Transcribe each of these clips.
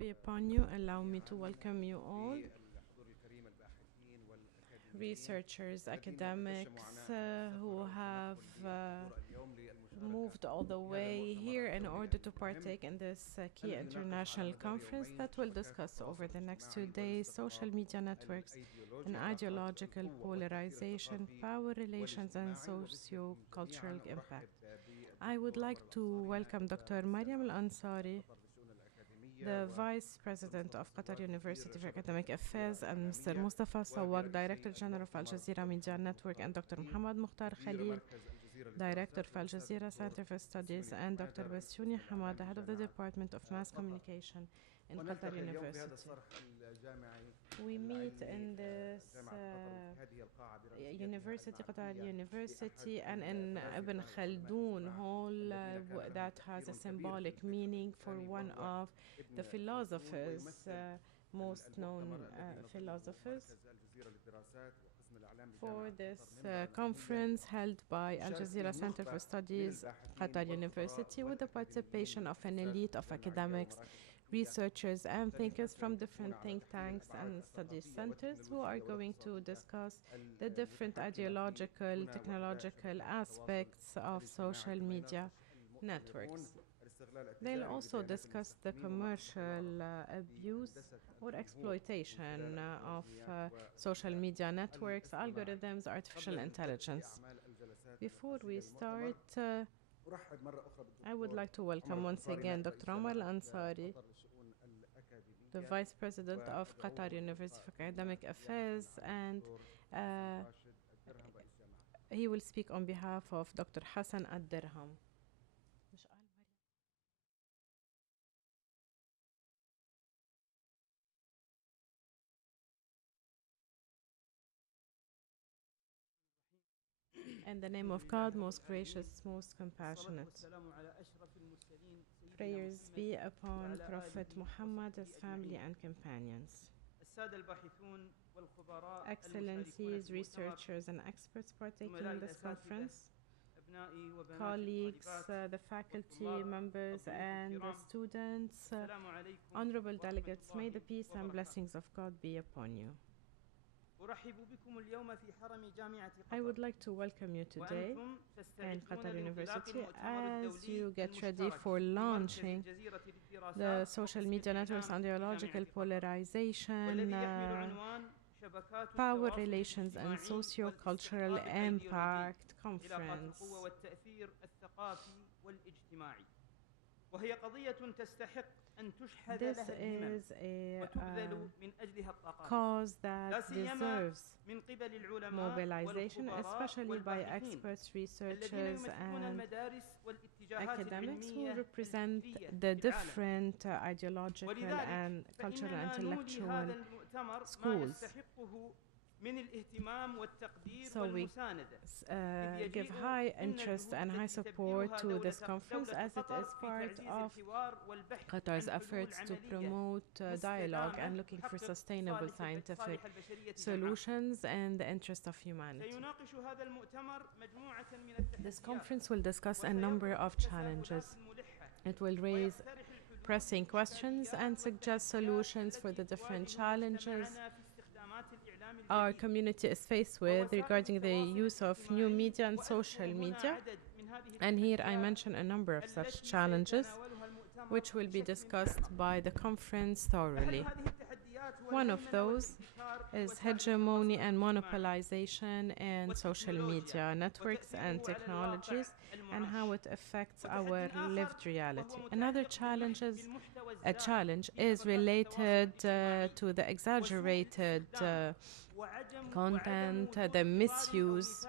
be upon you. Allow me to welcome you all, researchers, academics who have moved all the way here in order to partake in this key international conference that will discuss over the next 2 days social media networks and ideological polarization, power relations, and socio-cultural impact. I would like to welcome Dr. Mariam Al-Ansari, the Vice President of Qatar University for Academic Affairs, and Mr. Mostefa Souag, Director General of Al Jazeera Media Network, and Dr. Mohammed Mukhtar Khalil, Director of Al Jazeera Center for Studies, and Dr. Basyouni Hamada, Head of the Department of Mass Communication in Qatar University. We meet in this University, Qatar University, and in Ibn Khaldun Hall that has a symbolic meaning for one of the philosophers, most known philosophers, for this conference held by Al Jazeera Center for Studies, Qatar University, with the participation of an elite of academics, researchers, and thinkers from different think tanks and study centers who are going to discuss the different ideological, technological aspects of social media networks. They'll also discuss the commercial abuse or exploitation of social media networks, algorithms, artificial intelligence. Before we start, I would like to welcome once again Dr. Omar Al-Ansari, the Vice President of Qatar University for Academic Affairs, and he will speak on behalf of Dr. Hassan Al-Derham. In the name of God, most gracious, most compassionate. Prayers be upon Prophet Muhammad, his family and companions. Excellencies, researchers and experts partaking in this conference, colleagues, the faculty members and the students, honorable delegates, may the peace and blessings of God be upon you. I would like to welcome you today in Qatar University as you get ready for launching the social media networks on ideological polarization, power relations and socio-cultural impact conference. This is a cause that deserves mobilization, especially by experts, researchers, and academics who represent the different ideological and cultural and intellectual schools. So we give high interest and high support to this conference as it is part of Qatar's efforts to promote dialogue and looking for sustainable scientific solutions in the interest of humanity. This conference will discuss a number of challenges. It will raise pressing questions and suggest solutions for the different challenges our community is faced with regarding the use of new media and social media. And here I mention a number of such challenges, which will be discussed by the conference thoroughly. One of those is hegemony and monopolization in social media networks and technologies and how it affects our lived reality. Another challenge is related to the exaggerated content, the misuse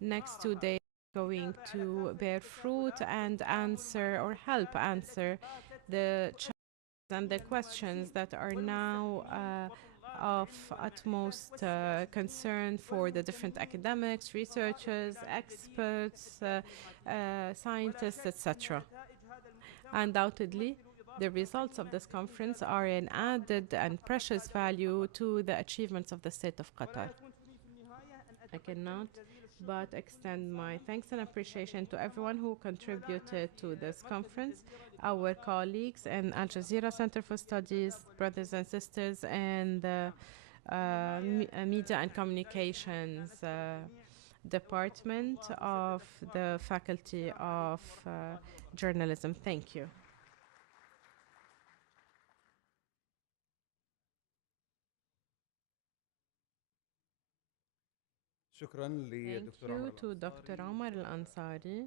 next 2 days going to bear fruit and answer or help answer the challenges and the questions that are now of utmost concern for the different academics, researchers, experts, scientists, etc. Undoubtedly, the results of this conference are an added and precious value to the achievements of the state of Qatar. I cannot but extend my thanks and appreciation to everyone who contributed to this conference, our colleagues in Al Jazeera Center for Studies, brothers and sisters, and the Media and Communications Department of the Faculty of Journalism. Thank you. Thank you to Dr. Omar Al-Ansari.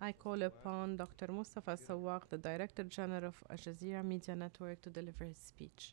I call upon Dr. Mostefa Souag, the Director General of Al Jazeera Media Network, to deliver his speech.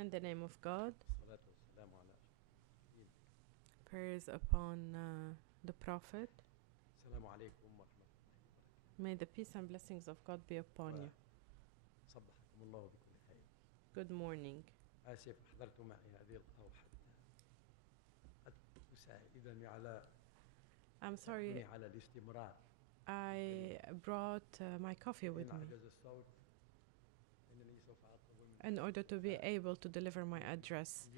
In the name of God, prayers upon the Prophet. May the peace and blessings of God be upon you. Good morning. I'm sorry, I brought my coffee with me in order to be able to deliver my address.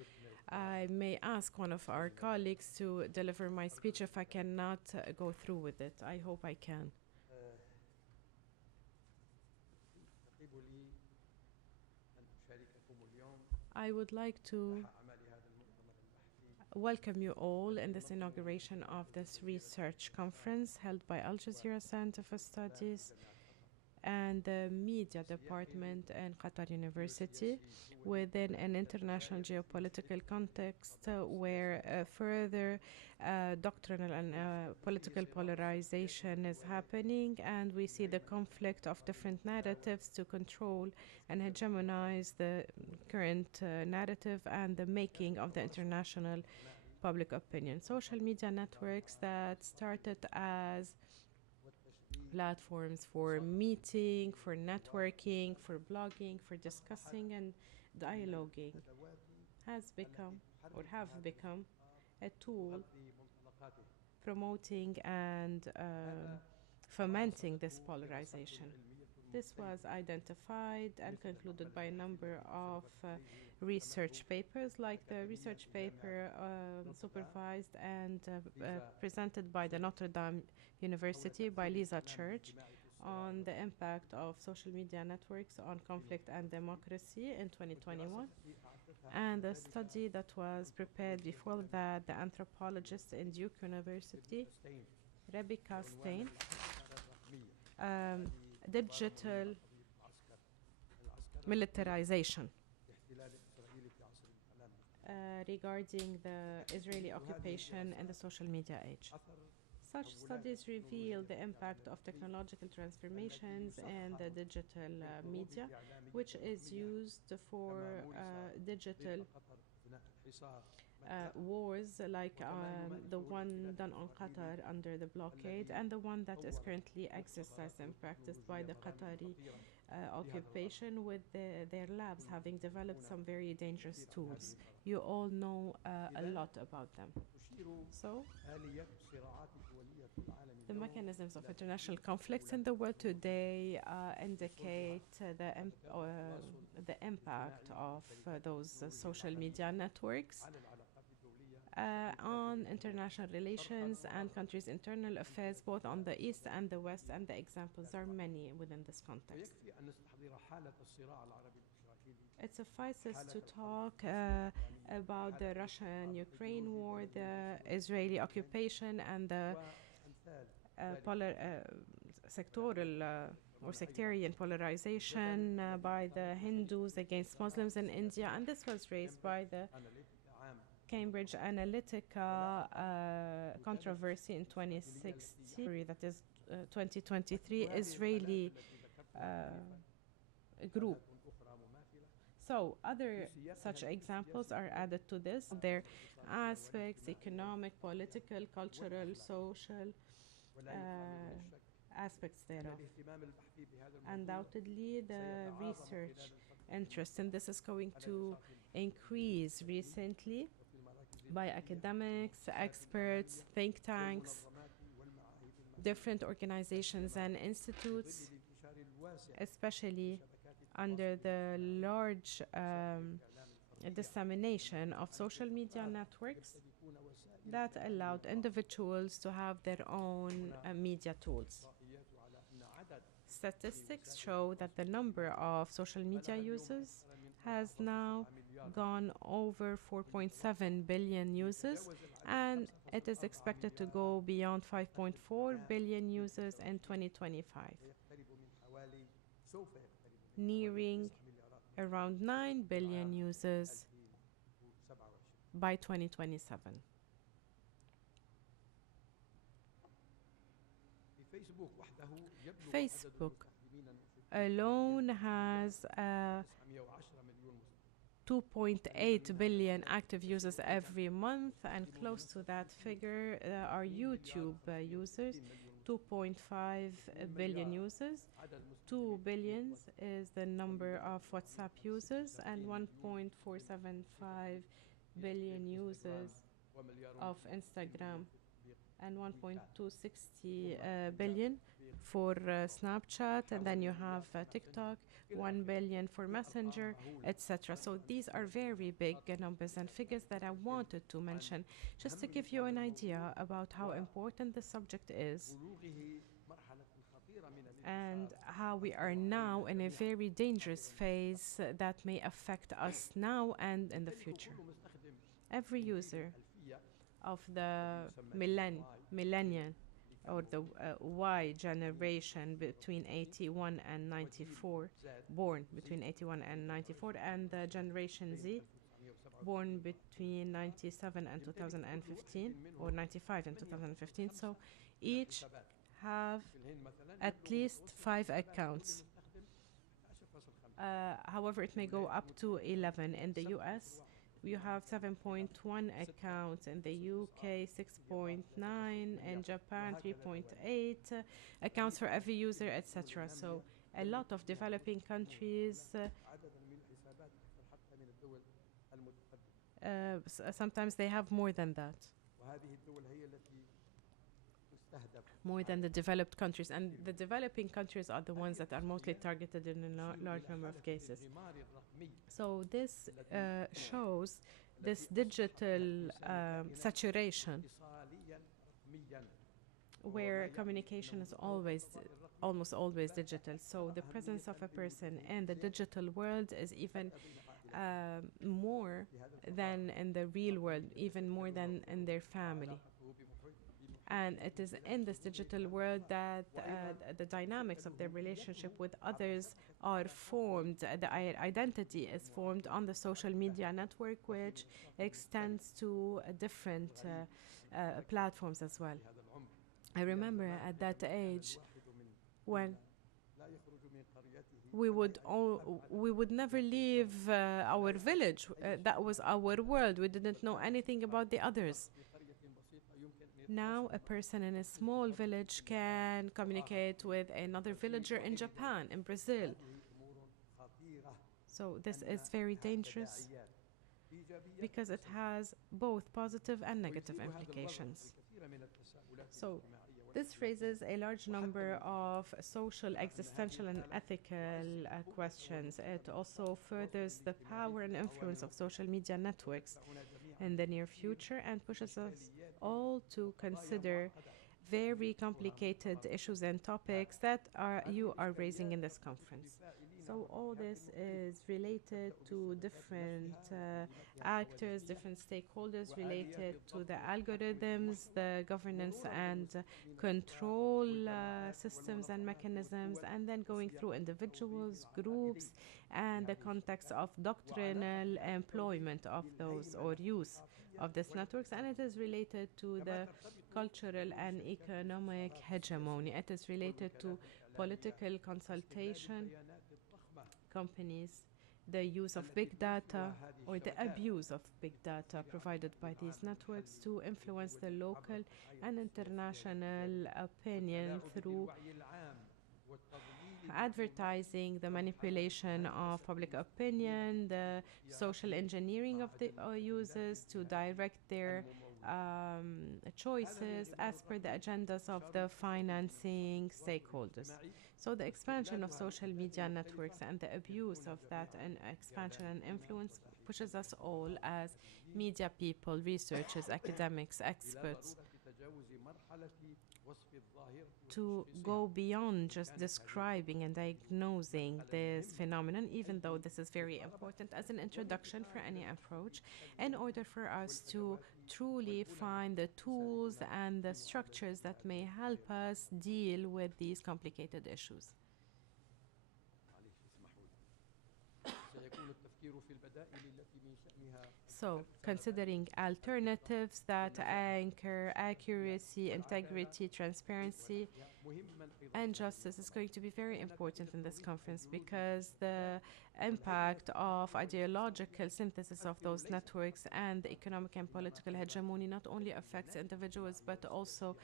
I may ask one of our colleagues to deliver my speech if I cannot go through with it. I hope I can. I would like to welcome you all in this inauguration of this research conference held by Al Jazeera Center for Studies and the Media Department and Qatar University within an international geopolitical context where further doctrinal and political polarization is happening, and we see the conflict of different narratives to control and hegemonize the current narrative and the making of the international public opinion. Social media networks that started as platforms for meeting, for networking, for blogging, for discussing and dialoguing has become or have become a tool promoting and fomenting this polarization. This was identified and concluded by a number of research papers, like the research paper supervised and presented by the Notre Dame University by Lisa Church on the impact of social media networks on conflict and democracy in 2021, and the study that was prepared before that, the anthropologist in Duke University, Rebecca Stein, digital militarization regarding the Israeli occupation in the social media age. Such studies reveal the impact of technological transformations and the digital media, which is used for digital wars like the one done on Qatar under the blockade and the one that is currently exercised and practiced by the Qatari occupation with their labs having developed some very dangerous tools. You all know a lot about them. So, the mechanisms of international conflicts in the world today indicate the impact of those social media networks on international relations and countries' internal affairs, both on the East and the West, and the examples are many within this context. It suffices to talk about the Russian-Ukraine war, the Israeli occupation, and the sectoral or sectarian polarization by the Hindus against Muslims in India. And this was raised by the Cambridge Analytica controversy in 2016, that is 2023, Israeli group. So other such examples are added to this. Their aspects, economic, political, cultural, social aspects thereof. Undoubtedly, the research interest in this is going to increase recently by academics, experts, think tanks, different organizations and institutes, especially under the large dissemination of social media networks that allowed individuals to have their own media tools. Statistics show that the number of social media users has now gone over 4.7 billion users, and it is expected to go beyond 5.4 billion users in 2025, nearing around 9 billion users by 2027. Facebook alone has 2.8 billion active users every month, and close to that figure are YouTube users, 2.5 billion users. 2 billions is the number of WhatsApp users, and 1.475 billion users of Instagram, and 1.260 billion for Snapchat, and then you have TikTok, 1 billion for Messenger, etc. So these are very big numbers and figures that I wanted to mention just to give you an idea about how important the subject is and how we are now in a very dangerous phase that may affect us now and in the future. Every user of the millennial or the Y generation between 81 and 94, born between 81 and 94, and the Generation Z, born between 97 and 2015, or 95 and 2015. So each have at least 5 accounts. However, it may go up to 11 in the US. You have 7.1 accounts, in the UK 6.9, in Japan 3.8 accounts for every user, etc. So a lot of developing countries sometimes they have more than that, more than the developed countries, and the developing countries are the ones that are mostly targeted in a large number of cases. So this shows this digital saturation where communication is almost always digital. So the presence of a person in the digital world is even more than in the real world, even more than in their family. And it is in this digital world that the dynamics of their relationship with others are formed. The identity is formed on the social media network, which extends to different platforms as well. I remember at that age when we would never leave our village. That was our world. We didn't know anything about the others. Now, a person in a small village can communicate with another villager in Japan, in Brazil. So this is very dangerous because it has both positive and negative implications. So this raises a large number of social, existential, and ethical questions. It also furthers the power and influence of social media networks in the near future and pushes us all to consider very complicated issues and topics that you are raising in this conference. So all this is related to different actors, different stakeholders related to the algorithms, the governance and control systems and mechanisms, and then going through individuals, groups, and the context of doctrinal employment of those or use of these networks. And it is related to the cultural and economic hegemony. It is related to political consultation, companies, the use of big data or the abuse of big data provided by these networks to influence the local and international opinion through advertising, the manipulation of public opinion, the social engineering of the users to direct their choices as per the agendas of the financing stakeholders. So the expansion of social media networks and the abuse of that and expansion and influence pushes us all as media people, researchers, academics, experts to go beyond just describing and diagnosing this phenomenon, even though this is very important as an introduction for any approach, in order for us to truly find the tools and the structures that may help us deal with these complicated issues. So, considering alternatives that anchor accuracy, integrity, transparency, and justice is going to be very important in this conference because the impact of ideological synthesis of those networks and the economic and political hegemony not only affects individuals but also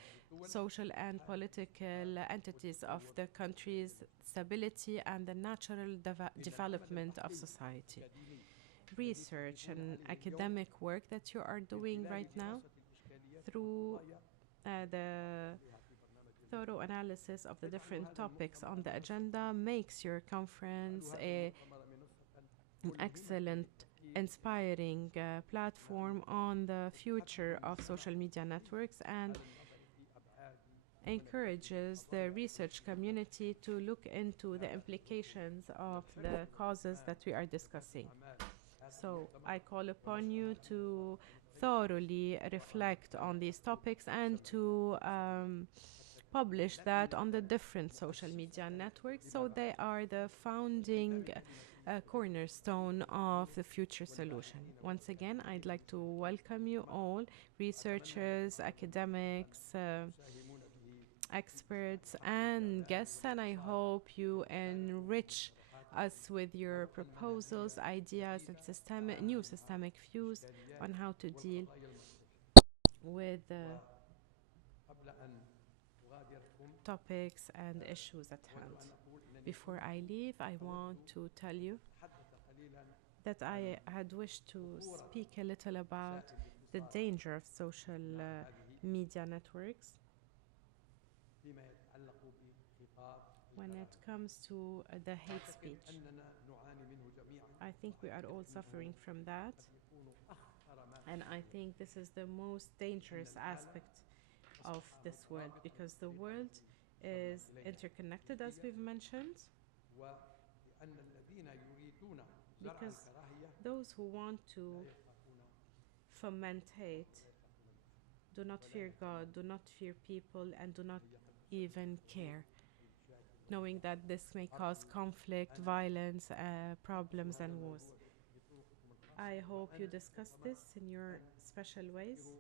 social and political entities of the country's stability and the natural development of society. Research and academic work that you are doing right now through the thorough analysis of the different topics on the agenda makes your conference an excellent, inspiring platform on the future of social media networks and encourages the research community to look into the implications of the causes that we are discussing. So I call upon you to thoroughly reflect on these topics and to publish that on the different social media networks so they are the founding cornerstone of the future solution. Once again, I'd like to welcome you all, researchers, academics, experts, and guests, and I hope you enrich us with your proposals, ideas, and new systemic views on how to deal with topics and issues at hand. Before I leave, I want to tell you that I had wished to speak a little about the danger of social media networks when it comes to the hate speech. I think we are all suffering from that, and I think this is the most dangerous aspect of this world because the world is interconnected, as we've mentioned, because those who want to foment hate do not fear God, do not fear people, and do not even care, knowing that this may cause conflict, violence, problems, and wars. I hope you discuss this in your special ways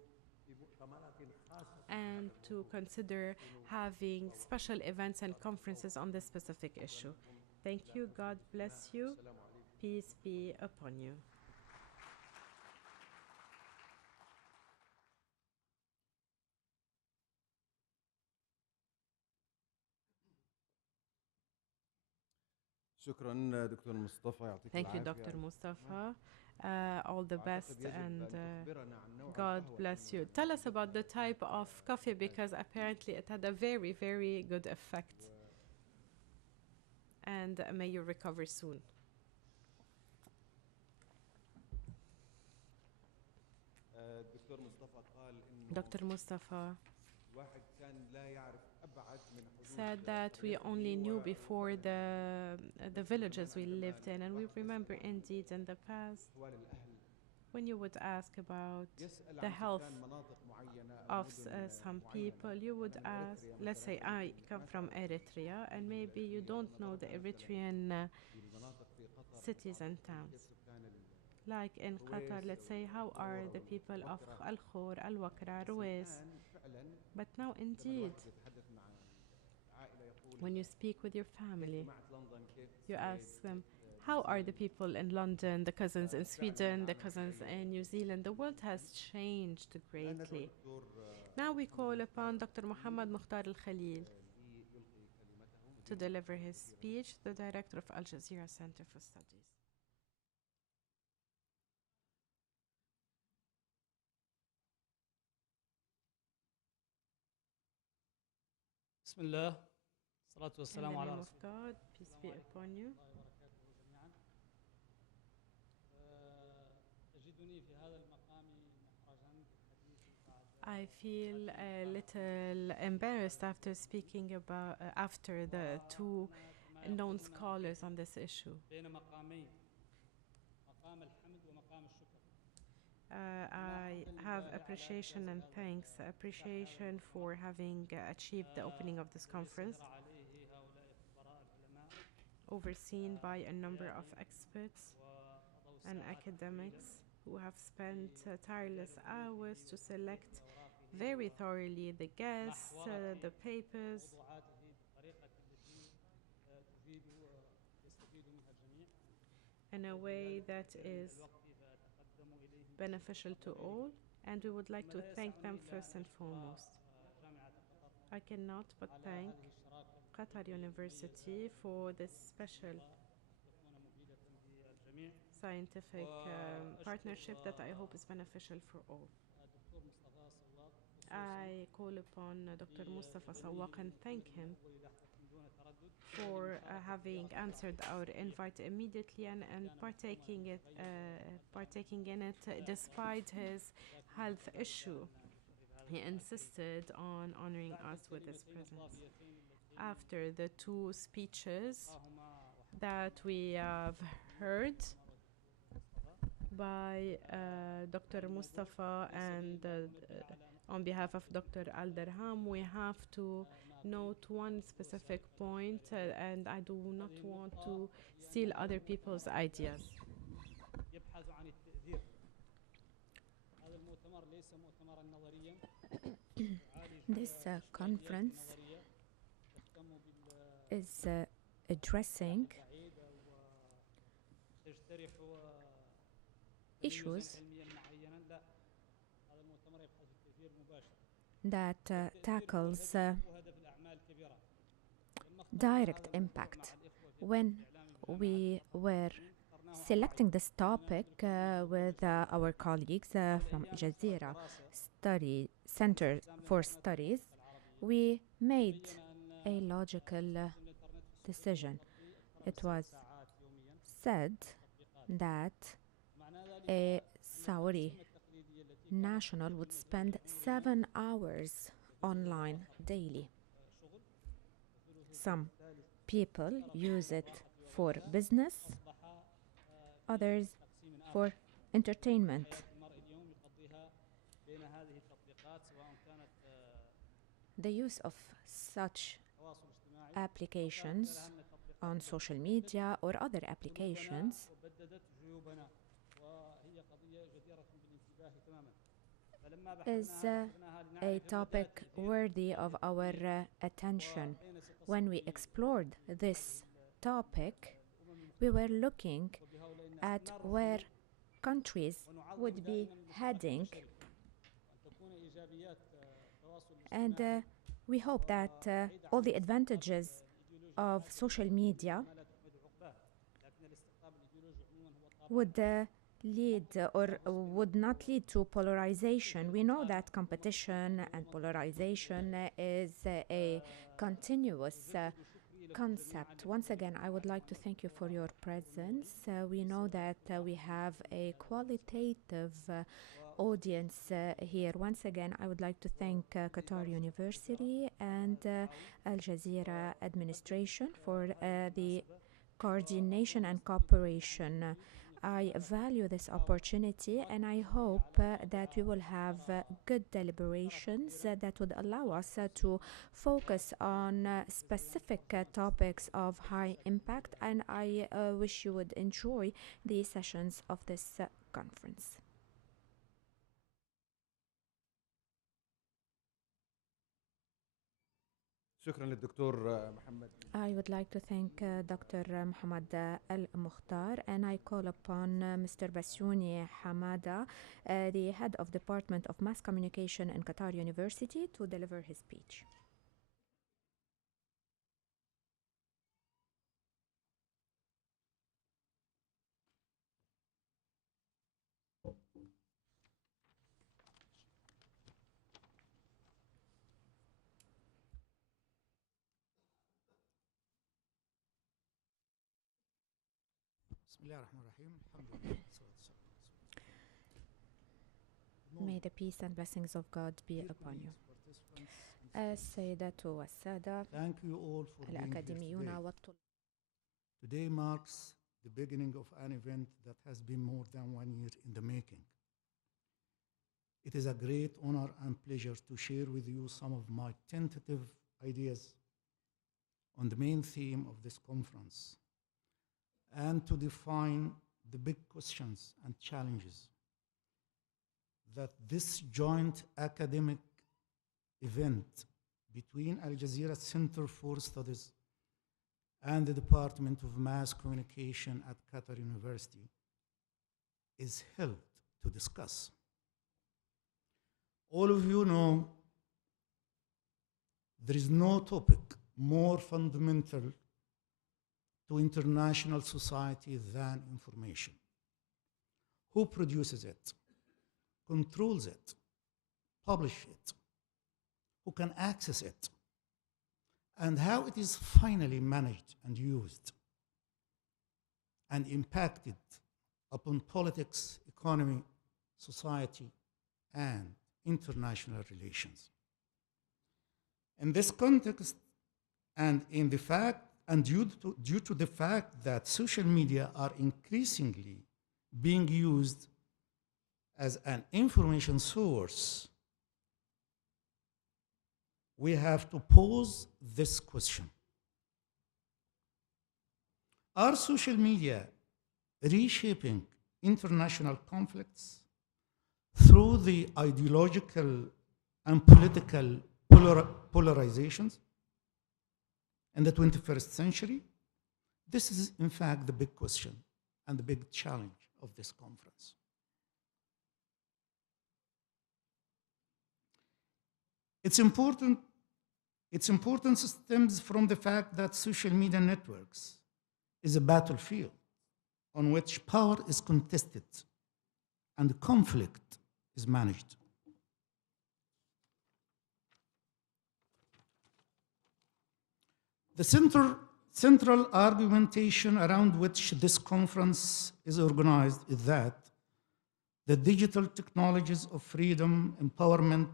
and to consider having special events and conferences on this specific issue. Thank you. God bless you. Peace be upon you. شكرا دكتور مصطفى يعطيك Thank you, العافية. Dr. Mustafa. All the best and God bless you. Tell us about the type of coffee because apparently it had a very, very good effect. And may you recover soon. دكتور مصطفى قال إنه Dr. Mustafa واحد كان لا يعرف said that we only knew before the villages we lived in, and we remember indeed in the past when you would ask about the health of some people, you would ask, let's say I come from Eritrea, and maybe you don't know the Eritrean cities and towns. Like in Qatar, let's say, how are the people of Al Khor, Al Wakra, Ruwais? But now, indeed, when you speak with your family, you ask them, how are the people in London, the cousins in Sweden, the cousins in New Zealand? The world has changed greatly. Now we call upon Dr. Mohammed Mukhtar Al Khalil to deliver his speech, the director of Al Jazeera Center for Studies. بسم الله الصلاة In the والسلام على name of رسول God, peace be upon you. الله وبركاته جميعا. أجدني في هذا المقام محرجا بالحديث I feel a little embarrassed after speaking about after the two known scholars on this issue. بين مقامين مقام الحمد ومقام الشكر. I have appreciation and thanks, appreciation for having achieved the opening of this conference, عليه هؤلاء الخبراء العلماء overseen by a number of experts وقضوا and ساعات academics طويلة who have spent tireless hours to select very thoroughly the guests, the papers, موضوعاته بالطريقة التي تفيد يستفيد منها الجميع. in a way that is الوقت فأتقدم إليهم beneficial to all, and we would like to thank them first and foremost. جامعة قطر I cannot but على thank هذه الشراكة Qatar University for this special تكون مفيدة للجميع. scientific partnership that I hope is beneficial for all. الدكتور مصطفى صواغ I call upon Dr. Mostefa Souag and thank him أول لحظة دون تردد for having answered our invite immediately and partaking in it despite his health issue. He insisted on honoring us with his presence. After the two speeches that we have heard by Dr. Mustafa and on behalf of Dr. Al-Derham, we have to note one specific point, and I do not want to steal other people's ideas. يبحث عن التأثير. هذا المؤتمر ليس مؤتمرا نظريا. This conference تهتم is addressing وتجترح issues علميا معينا. لا، هذا المؤتمر يبحث في التأثير مباشر. that tackles وهدف الأعمال كبيرة. direct impact. When we were selecting this topic with our colleagues from Jazeera Center for Studies, we made a logical decision. It was said that a Saudi national would spend 7 hours online daily. Some people use it for business, others for entertainment. The use of such applications on social media or other applications is a topic worthy of our attention. When we explored this topic, we were looking at where countries would be heading, and we hope that all the advantages of social media would lead or would not lead to polarization. We know that competition and polarization is a continuous concept. Once again, I would like to thank you for your presence. We know that we have a qualitative audience here. Once again, I would like to thank Qatar University and Al Jazeera administration for the coordination and cooperation. I value this opportunity and I hope that we will have good deliberations that would allow us to focus on specific topics of high impact, and I wish you would enjoy the sessions of this conference. شكرا للدكتور محمد. I would like to thank Dr. Mohammed Al-Mukhtar, and I call upon Mr. Basyouni Hamada, the head of Department of Mass Communication in Qatar University, to deliver his speech. May the peace and blessings of God be upon you. السيدات والسادة Thank you all for being here الأكاديميون today. والطلاب. Today marks the beginning of an event that has been more than 1 year in the making. It is a great honor and pleasure to share with you some of my tentative ideas on the main theme of this conference and to define the big questions and challenges that this joint academic event between Al Jazeera Center for Studies and the Department of Mass Communication at Qatar University is held to discuss. All of you know there is no topic more fundamental to international society than information. Who produces it, controls it, publishes it, who can access it, and how it is finally managed and used and impacted upon politics, economy, society, and international relations. In this context, and due to the fact that social media are increasingly being used as an information source, we have to pose this question. Are social media reshaping international conflicts through the ideological and political polarizations in the 21st century? This is, in fact, the big question and the big challenge of this conference. Its importance stems from the fact that social media networks is a battlefield on which power is contested and conflict is managed. The central argumentation around which this conference is organized is that the digital technologies of freedom, empowerment,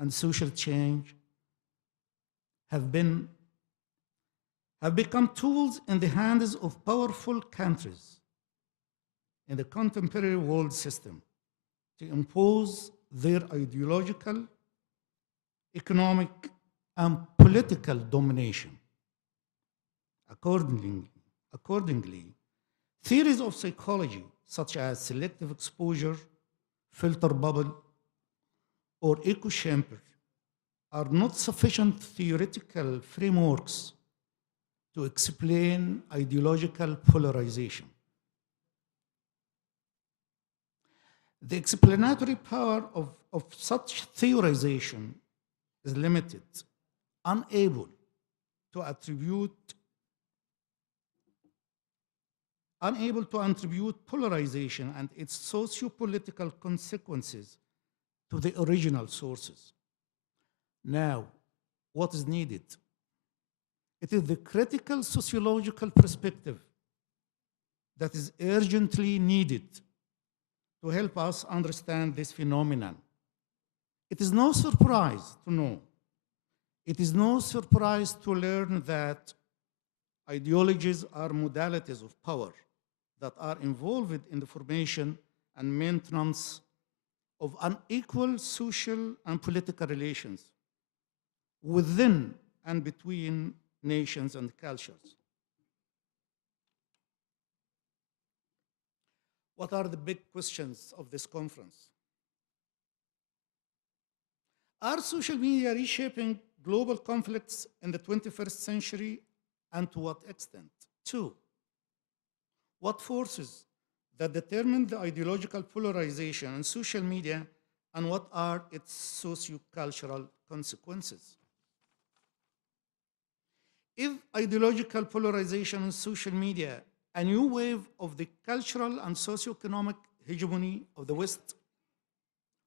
and social change have become tools in the hands of powerful countries in the contemporary world system to impose their ideological, economic, and political domination. Accordingly, theories of psychology such as selective exposure, filter bubble, or echo chamber are not sufficient theoretical frameworks to explain ideological polarization. The explanatory power of such theorization is limited, unable to attribute polarization and its socio-political consequences to the original sources. Now, what is needed? It is the critical sociological perspective that is urgently needed to help us understand this phenomenon. It is no surprise to know, it is no surprise to learn that ideologies are modalities of power that are involved in the formation and maintenance of unequal social and political relations within and between nations and cultures. What are the big questions of this conference? Are social media reshaping global conflicts in the 21st century, and to what extent? Two, what forces that determine the ideological polarization in social media, and what are its socio-cultural consequences? Is ideological polarization in social media a new wave of the cultural and socio-economic hegemony of the West?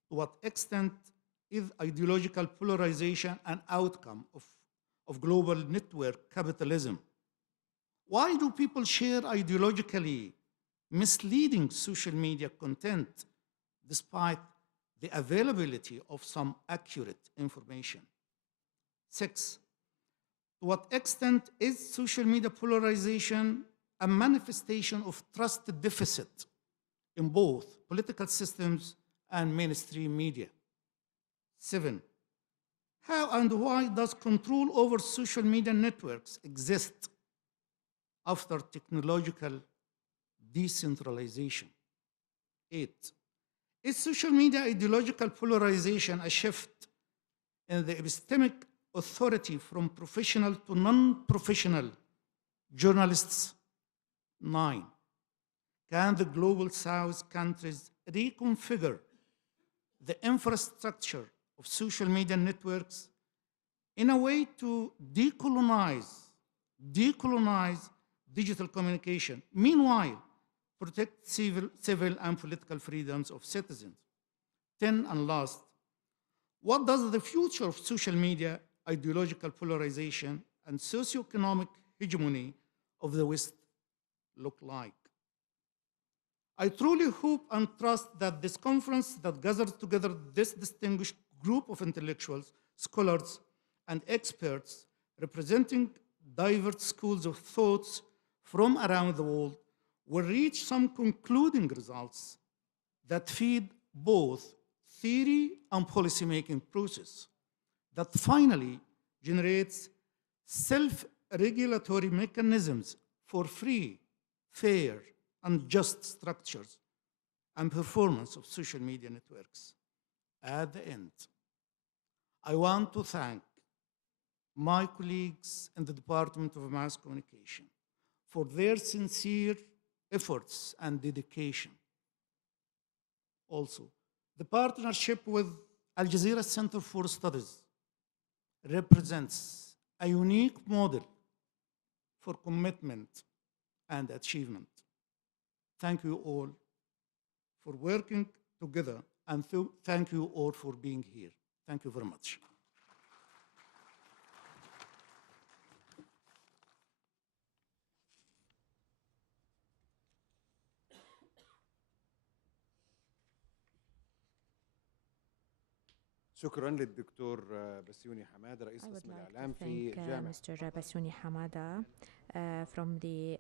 To what extent is ideological polarization an outcome of global network capitalism? Why do people share ideologically misleading social media content despite the availability of some accurate information? Six, to what extent is social media polarization a manifestation of trust deficit in both political systems and mainstream media? Seven, how and why does control over social media networks exist after technological decentralization? Eight, is social media ideological polarization a shift in the epistemic authority from professional to non-professional journalists? Nine, can the global South countries reconfigure the infrastructure of social media networks in a way to decolonize digital communication, meanwhile protect civil and political freedoms of citizens? 10, and last, what does the future of social media, ideological polarization, and socioeconomic hegemony of the West look like? I truly hope and trust that this conference that gathers together this distinguished group of intellectuals, scholars, and experts representing diverse schools of thoughts from around the world will reach some concluding results that feed both theory and policymaking process, that finally generates self-regulatory mechanisms for free, fair, and just structures and performance of social media networks. At the end, I want to thank my colleagues in the Department of Mass Communication for their sincere efforts and dedication. Also, the partnership with Al Jazeera Center for Studies represents a unique model for commitment and achievement. Thank you all for working together, and thank you all for being here. Thank you very much. شكرا للدكتور بسيوني حماد رئيس I would قسم like الإعلام to في thank جامعة Mr. Basyouni Hamada from the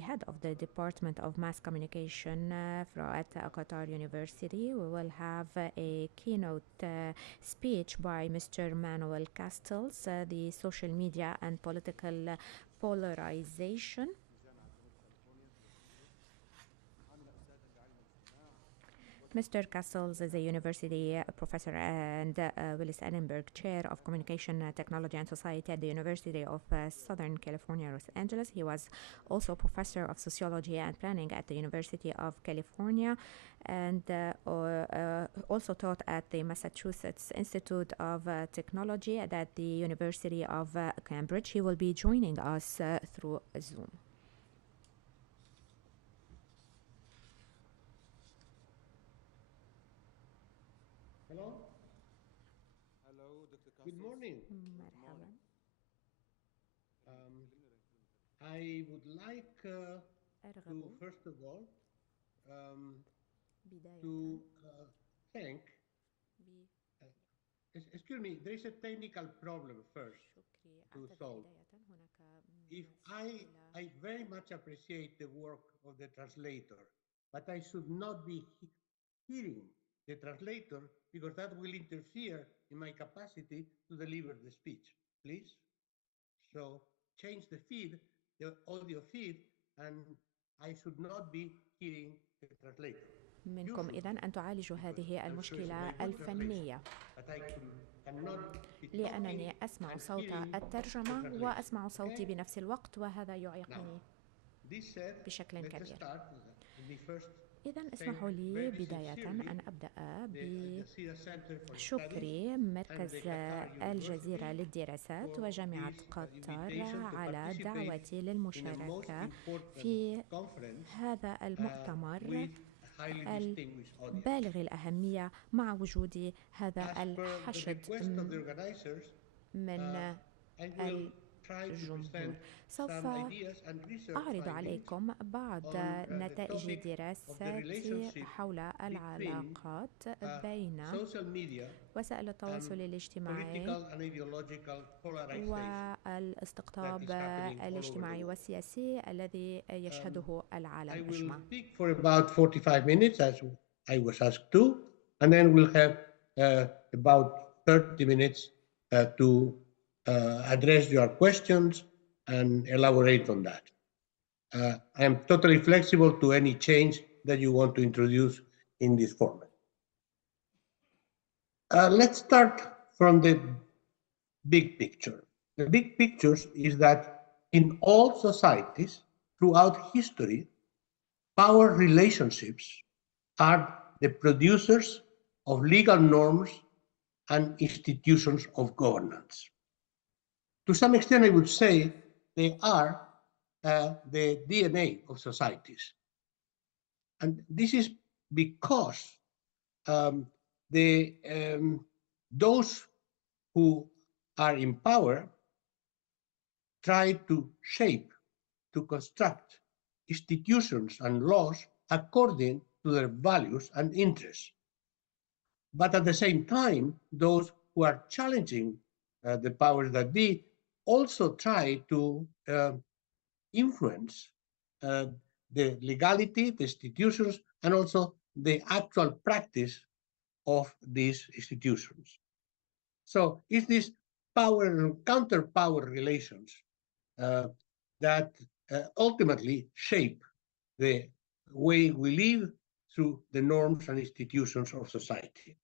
head of the Department of Mass Communication at Qatar University. We will have a keynote speech by Mr. Manuel Castells, the social media and political polarization. Mr. Castells is a university professor and Willis Annenberg Chair of Communication Technology and Society at the University of Southern California, Los Angeles. He was also professor of sociology and planning at the University of California, and also taught at the Massachusetts Institute of Technology at the University of Cambridge. He will be joining us through Zoom. Hello. Hello, Dr. Good morning. مرحبا. I would like to, أرغب first of all, to thank. Uh, Excuse me, there is a technical problem first to solve. If I very much appreciate the work of the translator, but I should not be hearing the translator because that will interfere in my capacity to deliver the speech. Please. So change the feed, the audio feed, and I should not be hearing the translator. You منكم should إذن be, أن تعالجوا because هذه I'm sure it's a المشكلة very good translation. الفنية، But I cannot be talking لأنني أسمع and صوت hearing the الترجمة translation. وأسمع صوتي Okay? بنفس الوقت، وهذا Now, يعيقني this said, بشكل let's كبير. start. Let me first إذن thank اسمحوا لي very بداية sincerely أن أبدأ the Al Jazeera Center for Studies بشكر and مركز the Qatar الجزيرة University للدراسات for وجامعة this قطر invitation to على participate دعوتي in a most للمشاركة important في conference هذا المؤتمر with a highly distinguished audience. البالغ الأهمية مع وجود هذا As per the الحشد request of the organizers, من I will try to present الجمهور. سوف some ideas and research أعرض findings عليكم بعض on the نتائج topic of the دراسات relationship حول between العلاقات بين social media وسائل and التواصل الاجتماعي political and ideological polarization that والاستقطاب is happening all over the الاجتماعي world. والسياسي الذي يشهده I العالم will أجمع. speak for about 45 minutes as I was asked to, and then we'll have about 30 minutes to address your questions and elaborate on that. I am totally flexible to any change that you want to introduce in this format. Let's start from the big picture. The big picture is that in all societies throughout history, power relationships are the producers of legal norms and institutions of governance. To some extent, I would say they are the DNA of societies. And this is because um, those who are in power try to shape, to construct institutions and laws according to their values and interests. But at the same time, those who are challenging the powers that be also try to influence uh, the legality, the institutions, and also the actual practice of these institutions. So it's this power and counter-power relations uh, that ultimately shape the way we live through the norms and institutions of society.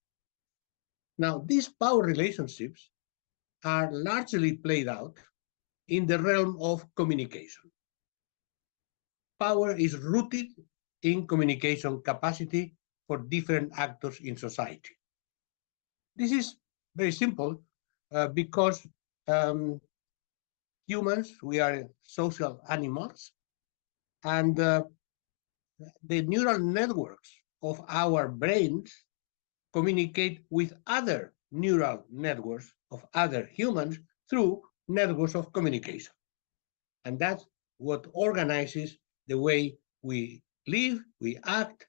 Now, these power relationships are largely played out in the realm of communication. Power is rooted in communication capacity for different actors in society. This is very simple because um, humans, we are social animals, and the neural networks of our brains communicate with other neural networks of other humans through networks of communication. And that's what organizes the way we live, we act,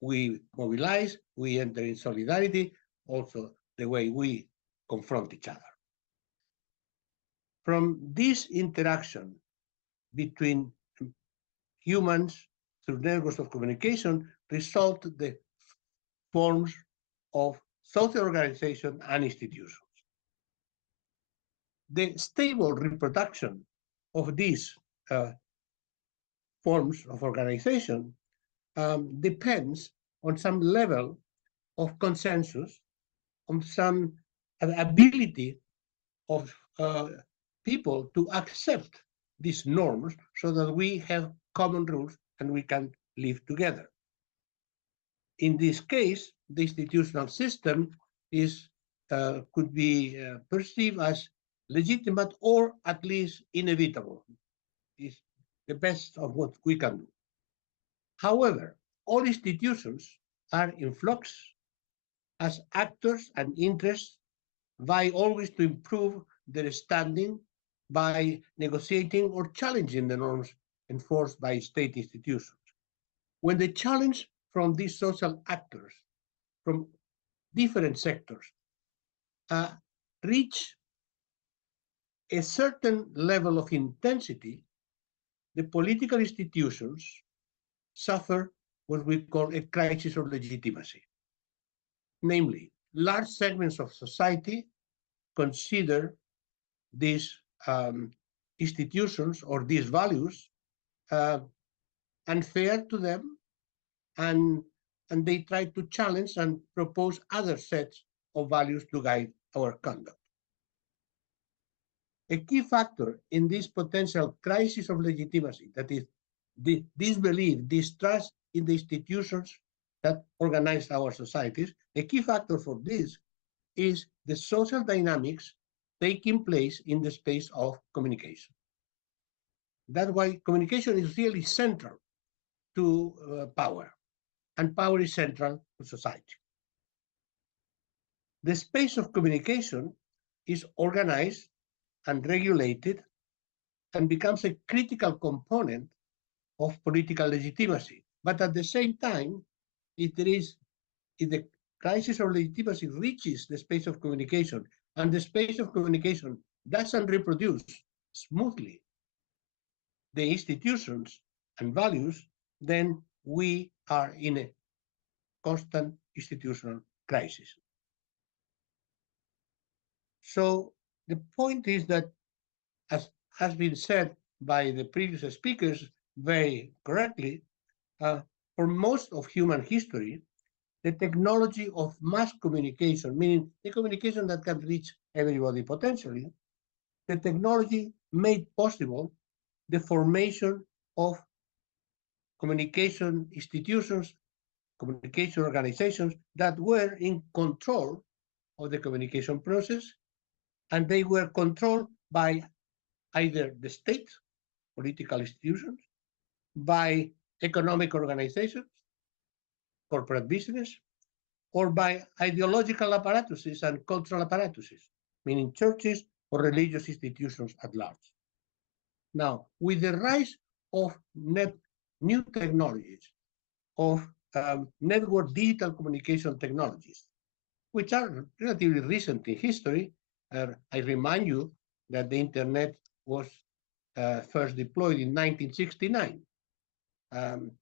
we mobilize, we enter in solidarity, also the way we confront each other. From this interaction between humans through networks of communication result the forms of social organization and institutions. The stable reproduction of these forms of organization depends on some level of consensus, on some ability of people to accept these norms so that we have common rules and we can live together. In this case, the institutional system is could be perceived as legitimate or at least inevitable. Is the best of what we can do. However, all institutions are in flux as actors and interests vie always to improve their standing by negotiating or challenging the norms enforced by state institutions. When the challenge from these social actors, from different sectors, uh, reach a certain level of intensity, the political institutions suffer what we call a crisis of legitimacy. Namely, large segments of society consider these institutions or these values uh, unfair to them, and, and they try to challenge and propose other sets of values to guide our conduct. A key factor in this potential crisis of legitimacy, that is, the disbelief, distrust in the institutions that organize our societies, a key factor for this is the social dynamics taking place in the space of communication. That's why communication is really central to power, and power is central to society. The space of communication is organized and regulated and becomes a critical component of political legitimacy. But at the same time, if the crisis of legitimacy reaches the space of communication and the space of communication doesn't reproduce smoothly the institutions and values, then we are in a constant institutional crisis. So the point is that, as has been said by the previous speakers very correctly, uh, for most of human history, the technology of mass communication, meaning the communication that can reach everybody potentially, the technology made possible the formation of communication institutions, communication organizations that were in control of the communication process, and they were controlled by either the state, political institutions, by economic organizations, corporate business, or by ideological apparatuses and cultural apparatuses, meaning churches or religious institutions at large. Now, with the rise of new technologies, of network digital communication technologies, which are relatively recent in history, I remind you that the internet was first deployed in 1969. And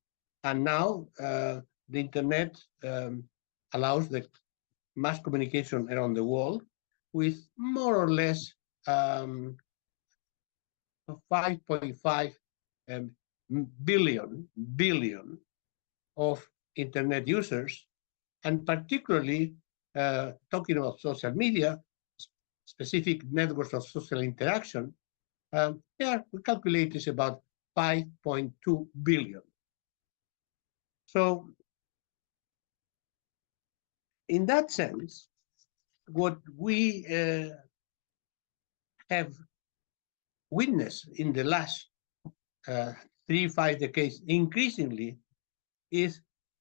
now the internet allows the mass communication around the world with more or less 5.5 um, billion of internet users, and particularly talking about social media, specific networks of social interaction, we calculate is about 5.2 billion. So in that sense, what we have witnessed in the last 3-5 decades increasingly is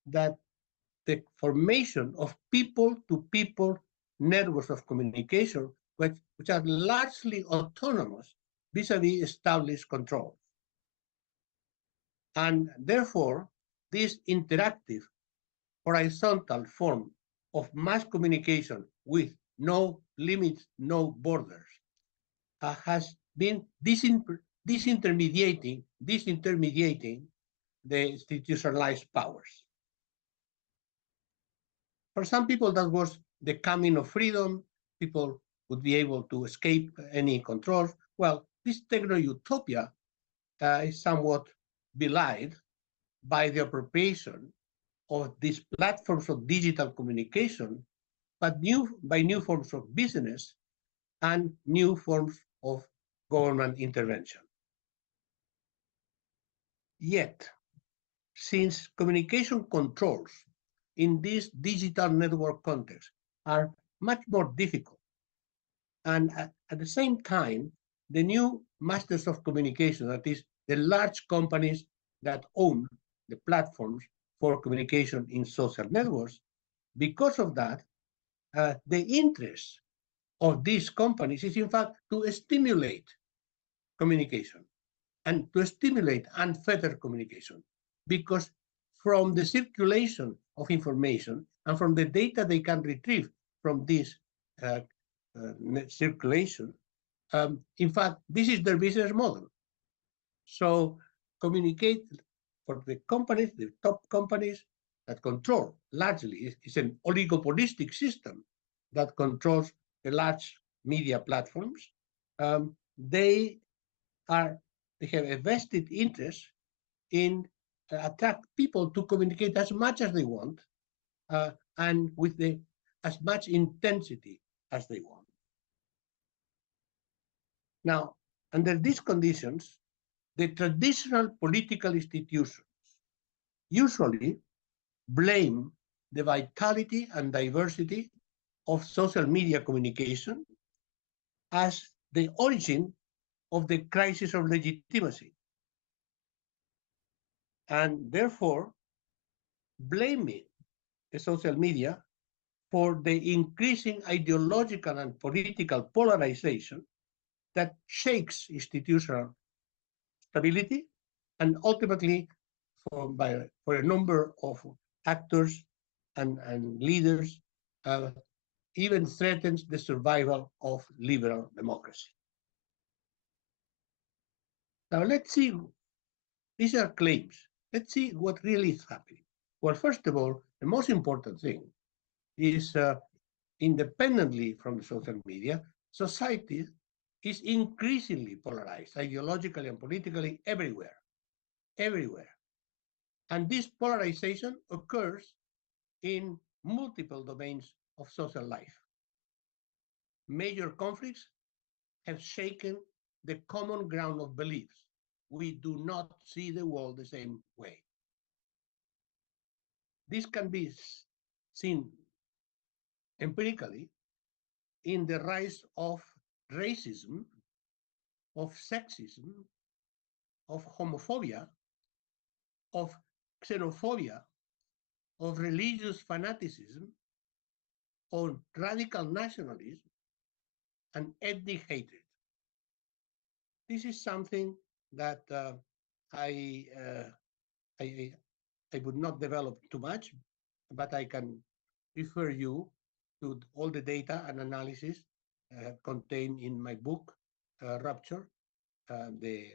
that the formation of people-to-people networks of communication, which are largely autonomous vis-a-vis established controls. And therefore, this interactive, horizontal form of mass communication with no limits, no borders, has been disintermediating the institutionalized powers. For some people, that was the coming of freedom. People would be able to escape any controls. Well, this techno-utopia is somewhat belied by the appropriation of these platforms of digital communication, but by new forms of business and new forms of government intervention. Yet, since communication controls in this digital network context are much more difficult, and at the same time, the new masters of communication, that is, the large companies that own the platforms for communication in social networks, because of that, the interest of these companies is in fact to stimulate communication and to stimulate unfettered communication, because from the circulation of information and from the data they can retrieve from this uh, circulation. In fact, this is their business model. So communicate for the companies, the top companies that control largely, it's an oligopolistic system that controls the large media platforms. They they have a vested interest in attract people to communicate as much as they want and with as much intensity as they want. Now, under these conditions, the traditional political institutions usually blame the vitality and diversity of social media communication as the origin of the crisis of legitimacy, and therefore blaming the social media for the increasing ideological and political polarization that shakes institutional stability and ultimately for a number of actors and leaders, even threatens the survival of liberal democracy. Now let's see, these are claims. Let's see what really is happening. Well, first of all, the most important thing is independently from the social media, society is increasingly polarized ideologically and politically everywhere, everywhere. And this polarization occurs in multiple domains of social life. Major conflicts have shaken the common ground of beliefs. We do not see the world the same way. This can be seen empirically in the rise of racism, of sexism, of homophobia, of xenophobia, of religious fanaticism, of radical nationalism, and ethnic hatred. This is something that I, uh, I, I would not develop too much, but I can refer you to all the data and analysis contained in my book, Rupture, the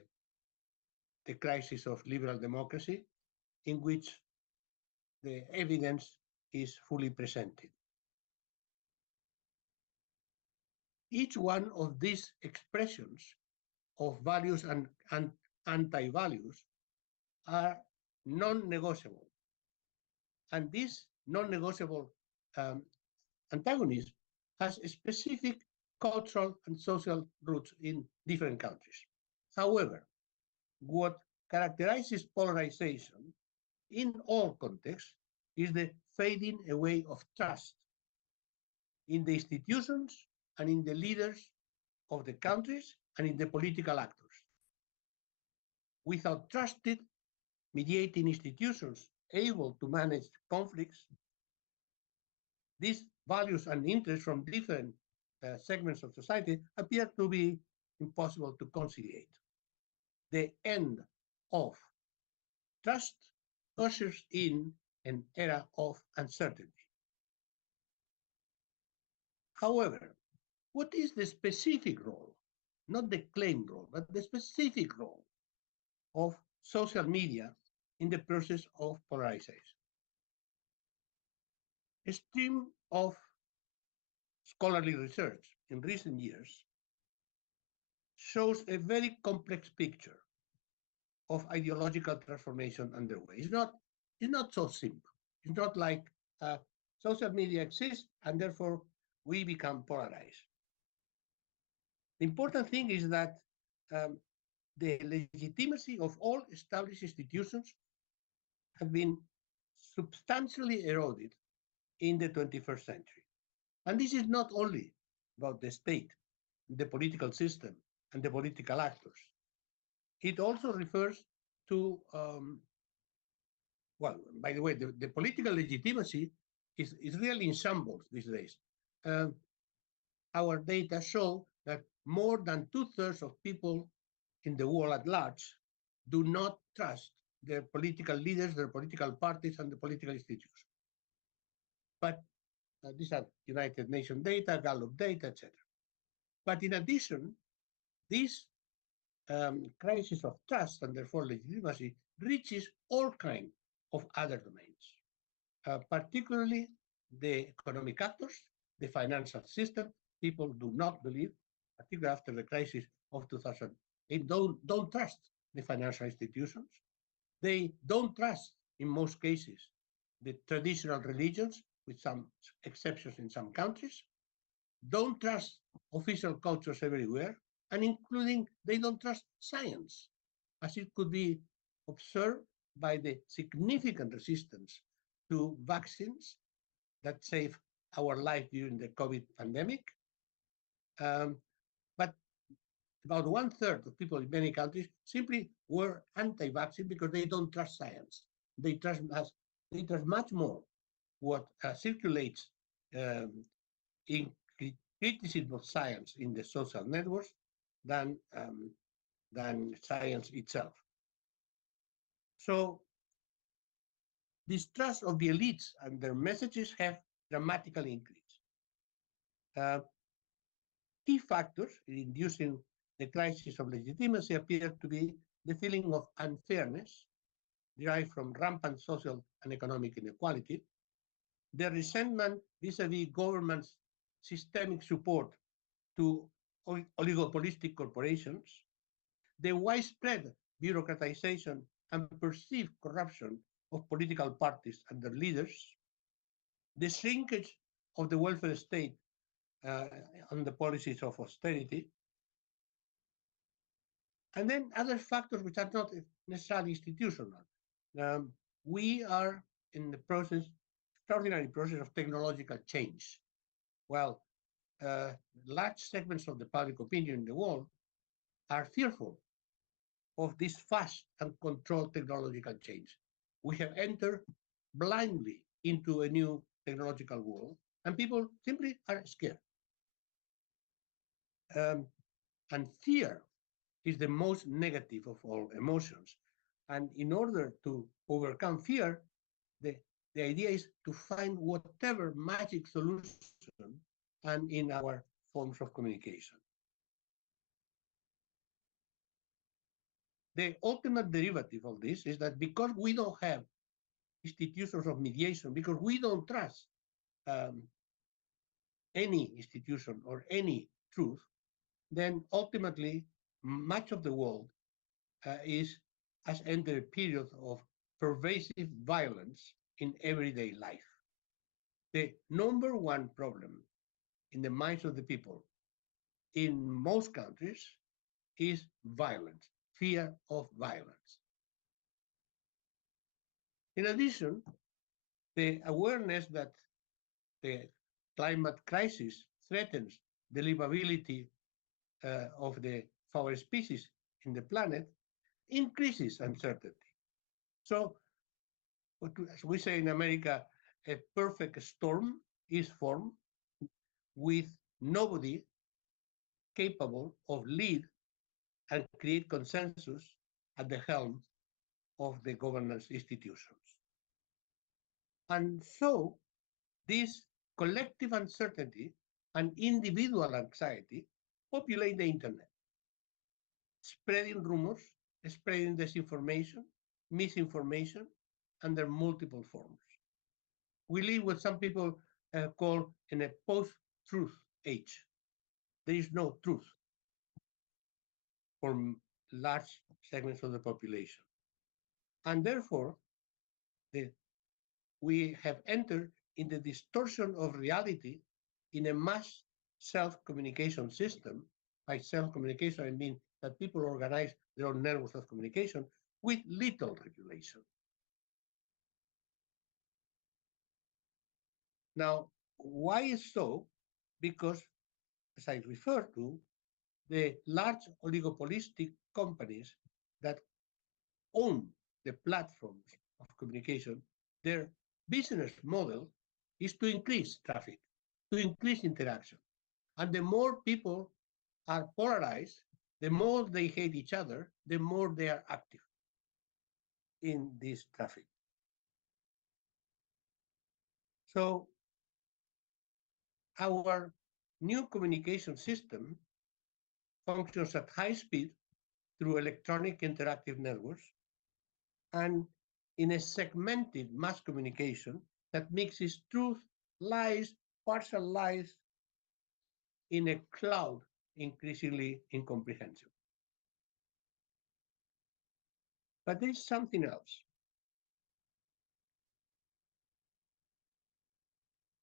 crisis of liberal democracy, in which the evidence is fully presented. Each one of these expressions of values and anti-values are non-negotiable. And this non-negotiable antagonism has specific cultural and social roots in different countries. However, what characterizes polarization in all contexts is the fading away of trust in the institutions and in the leaders of the countries and in the political actors. Without trusted mediating institutions able to manage conflicts, these values and interests from different segments of society appear to be impossible to conciliate. The end of trust ushers in an era of uncertainty. However, what is the specific role, not the claimed role, but the specific role of social media in the process of polarization? A stream of scholarly research in recent years shows a very complex picture of ideological transformation underway. It's not so simple. It's not like social media exists and therefore we become polarized. The important thing is that the legitimacy of all established institutions have been substantially eroded in the 21st century. And this is not only about the state, the political system, and the political actors. It also refers to, well, by the way, the political legitimacy is really in shambles these days. Our data show that more than 2/3 of people in the world at large do not trust their political leaders, their political parties, and the political institutions. But these are United Nations data, Gallup data, etc. But in addition, this crisis of trust and therefore legitimacy reaches all kinds of other domains, particularly the economic actors, the financial system. People do not believe, particularly after the crisis of 2008, don't trust the financial institutions. They don't trust, in most cases, the traditional religions, with some exceptions in some countries, don't trust official cultures everywhere, and including they don't trust science, as it could be observed by the significant resistance to vaccines that saved our life during the COVID pandemic. But about 1/3 of people in many countries simply were anti-vaccine because they don't trust science. They trust much more what circulates in criticism of science in the social networks than science itself. So distrust of the elites and their messages have dramatically increased. Key factors in inducing the crisis of legitimacy appear to be the feeling of unfairness derived from rampant social and economic inequality, the resentment vis-à-vis government's systemic support to oligopolistic corporations, the widespread bureaucratization and perceived corruption of political parties and their leaders, the shrinkage of the welfare state and the policies of austerity, and then other factors which are not necessarily institutional. We are in the extraordinary process of technological change. Well, large segments of the public opinion in the world are fearful of this fast and controlled technological change. We have entered blindly into a new technological world, and people simply are scared. And fear is the most negative of all emotions. And in order to overcome fear, the idea is to find whatever magic solution and in our forms of communication. The ultimate derivative of this is that because we don't have institutions of mediation, because we don't trust any institution or any truth, then ultimately much of the world has entered a period of pervasive violence in everyday life. The number one problem in the minds of the people in most countries is violence, fear of violence. In addition, the awareness that the climate crisis threatens the livability of our species in the planet increases uncertainty. So, as we say in America, a perfect storm is formed with nobody capable of lead and create consensus at the helm of the governance institutions. And so this collective uncertainty and individual anxiety populate the internet, spreading rumors, spreading disinformation, misinformation under multiple forms. We live what some people call in a post-truth age. There is no truth for large segments of the population. And therefore, we have entered in the distortion of reality in a mass self-communication system. By self-communication, I mean that people organize their own networks of communication with little regulation. Now, why is so? Because, as I referred to, the large oligopolistic companies that own the platforms of communication, their business model is to increase traffic, to increase interaction. And the more people are polarized, the more they hate each other, the more they are active. in this traffic. So our new communication system functions at high speed through electronic interactive networks and in a segmented mass communication that mixes truth, lies, partial lies in a cloud increasingly incomprehensible. But there is something else.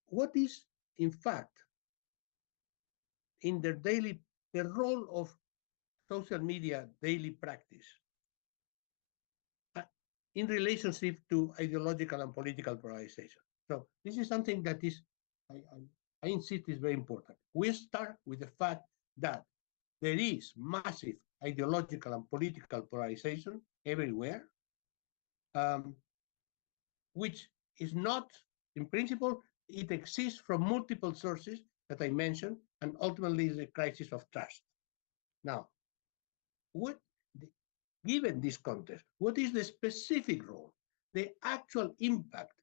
What is, in fact, in the role of social media daily practice in relationship to ideological and political polarization? So this is something that is, I insist, is very important. We start with the fact that there is massive ideological and political polarization everywhere, which is not, in principle, it exists from multiple sources that I mentioned, and ultimately is a crisis of trust. Now, given this context, what is the specific role, the actual impact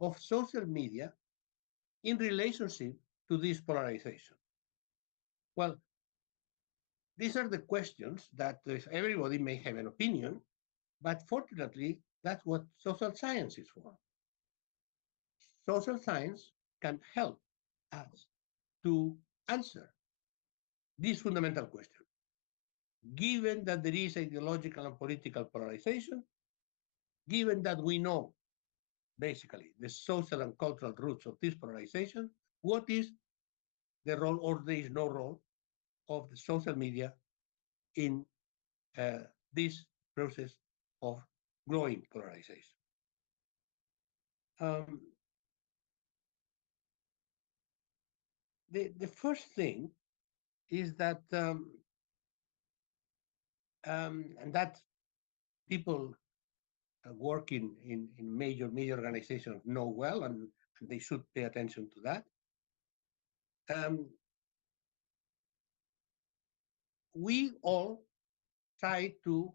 of social media in relationship to this polarization? Well, these are the questions that everybody may have an opinion, but fortunately, that's what social science is for. Social science can help us to answer this fundamental question. Given that there is ideological and political polarization, given that we know basically the social and cultural roots of this polarization, what is the role, or there is no role, of the social media in this process of growing polarization? The first thing is that, and that people working in major media organizations know well, and they should pay attention to that. We all try to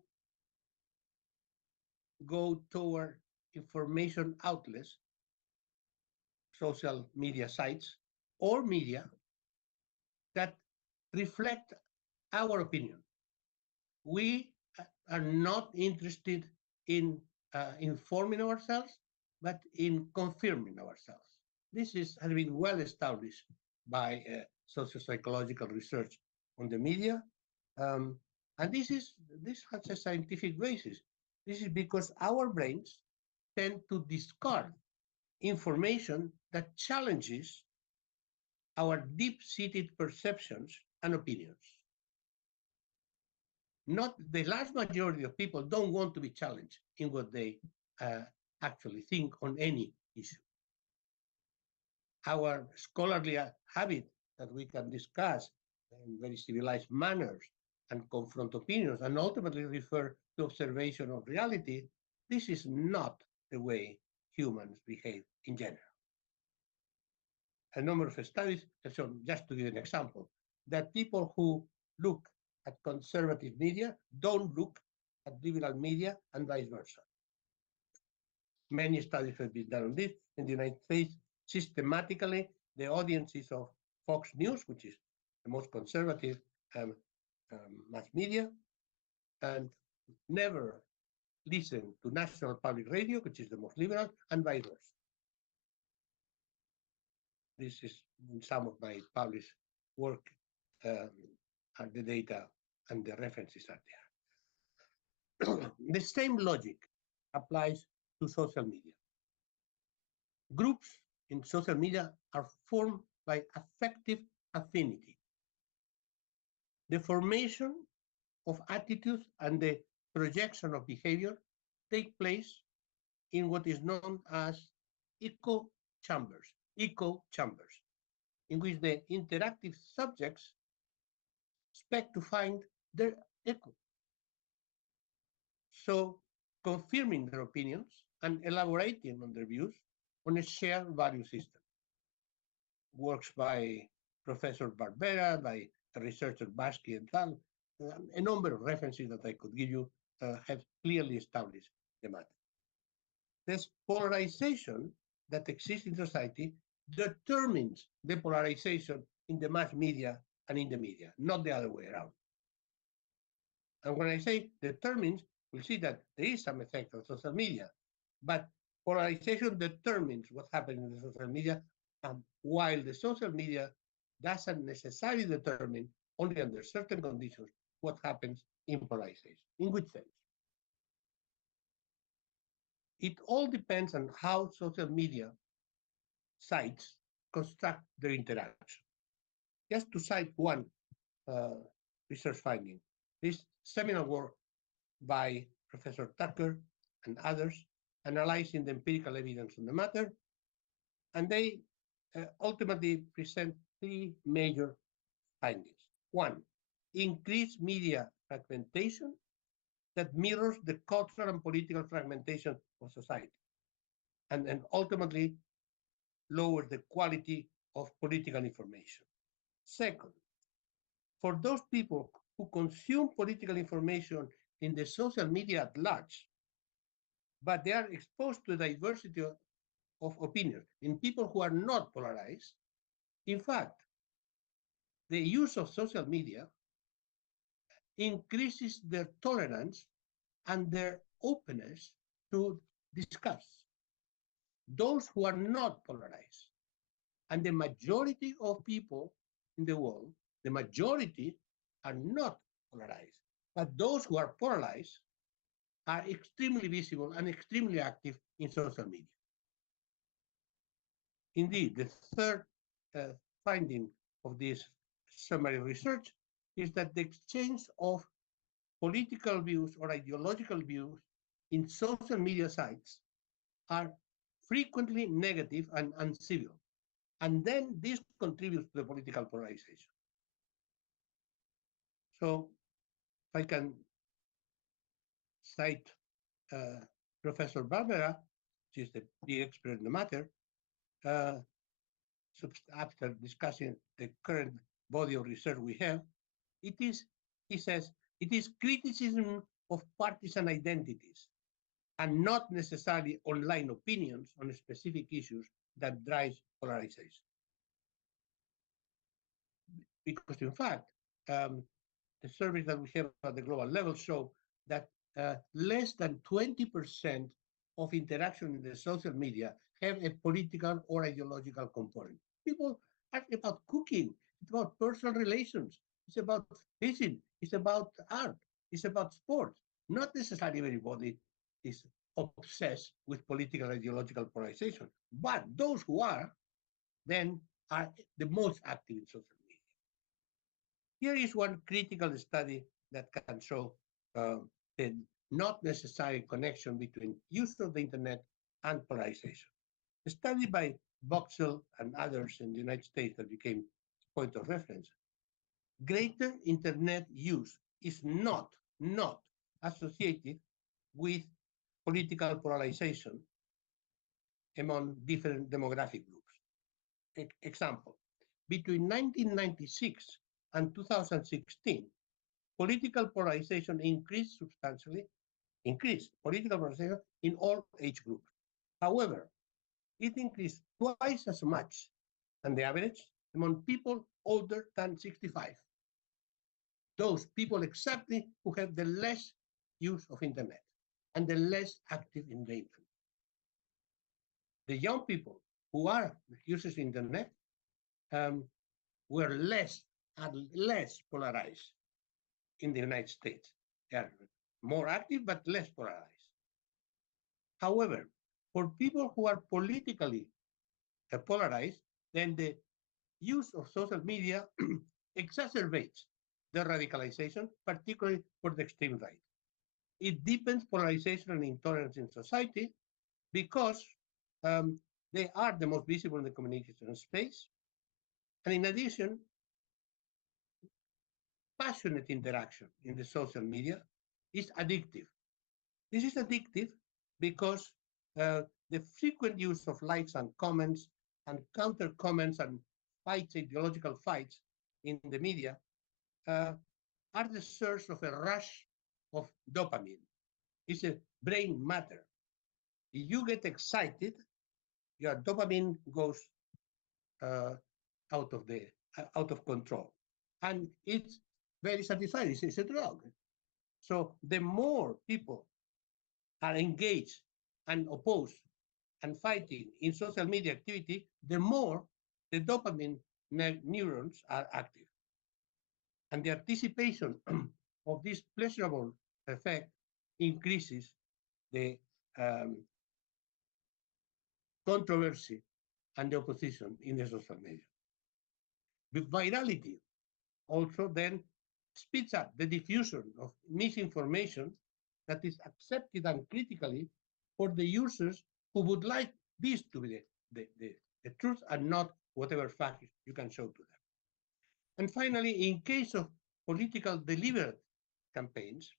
go toward information outlets, social media sites, or media that reflect our opinion. We are not interested in informing ourselves, but in confirming ourselves. This has been well established by socio-psychological research on the media, and this has a scientific basis. This is because our brains tend to discard information that challenges our deep-seated perceptions and opinions. Not the large majority of people don't want to be challenged in what they actually think on any issue. Our scholarly habit that we can discuss in very civilized manners and confront opinions and ultimately refer to observation of reality, this is not the way humans behave in general. A number of studies have shown, just to give an example, that people who look at conservative media don't look at liberal media, and vice versa. Many studies have been done on this. In the United States, systematically, the audiences of Fox News, which is the most conservative mass media, and never listen to National Public Radio, which is the most liberal, and vice versa. This is some of my published work, and the data and the references are there. The same logic applies to social media. Groups in social media are formed by affective affinity. The formation of attitudes and the projection of behavior take place in what is known as echo chambers, in which the interactive subjects expect to find their echo. So, confirming their opinions and elaborating on their views on a shared value system. Works by Professor Barbera, by researcher Basky and Tal, a number of references that I could give you have clearly established the matter. this polarization that exists in society determines the polarization in the mass media and in the media, not the other way around. And when I say determines, we'll see that there is some effect on social media, but polarization determines what happens in the social media, while the social media doesn't necessarily determine, only under certain conditions, what happens in polarization. In which sense? It all depends on how social media sites construct their interaction. Just to cite one uh, research finding, this seminal work by Professor Tucker and others analyzing the empirical evidence on the matter, and they ultimately present three major findings. One, increased media fragmentation that mirrors the cultural and political fragmentation of society, and ultimately lowers the quality of political information. Second, for those people who consume political information in the social media at large, but they are exposed to a diversity of opinions in people who are not polarized, in fact, the use of social media increases their tolerance and their openness to discuss. Those who are not polarized, and the majority of people in the world, the majority are not polarized, but those who are polarized are extremely visible and extremely active in social media. Indeed, the third uh, finding of this summary research is that the exchange of political views or ideological views in social media sites are frequently negative and uncivil. And then this contributes to the political polarization. So if I can cite Professor Barbera, she is the big expert in the matter, uh, after discussing the current body of research we have, it is, he says, it is criticism of partisan identities and not necessarily online opinions on specific issues that drives polarization. Because in fact, the surveys that we have at the global level show that less than 20% of interaction in the social media have a political or ideological component. People are about cooking, it's about personal relations, it's about fishing, it's about art, it's about sports. Not necessarily everybody is obsessed with political ideological polarization, but those who are then are the most active in social media. Here is one critical study that can show the not necessary connection between use of the internet and polarization. A study by Boxell and others in the United States that became a point of reference. Greater internet use is not associated with political polarization among different demographic groups. Example, between 1996 and 2016, political polarization increased substantially, increased political polarization in all age groups. However, it increased twice as much than the average among people older than 65. Those people exactly who have the less use of internet and the less active in the internet. The young people who are users of internet were less and less polarized in the United States. They are more active but less polarized. However, for people who are politically polarized, then the use of social media exacerbates the radicalization, particularly for the extreme right. It deepens polarization and intolerance in society because they are the most visible in the communication space. And in addition, passionate interaction in the social media is addictive. This is addictive because the frequent use of likes and comments and counter comments and fights, ideological fights in the media are the source of a rush of dopamine. It's a brain matter. if you get excited, your dopamine goes uh, out of control, and it's very satisfying. It's a drug. So the more people are engaged and opposed and fighting in social media activity, the more the dopamine neurons are active. And the anticipation of this pleasurable effect increases the um, controversy and the opposition in the social media. The virality also then speeds up the diffusion of misinformation that is accepted uncritically for the users who would like this to be the truth and not whatever fact you can show to them. And finally, in case of political deliberate campaigns,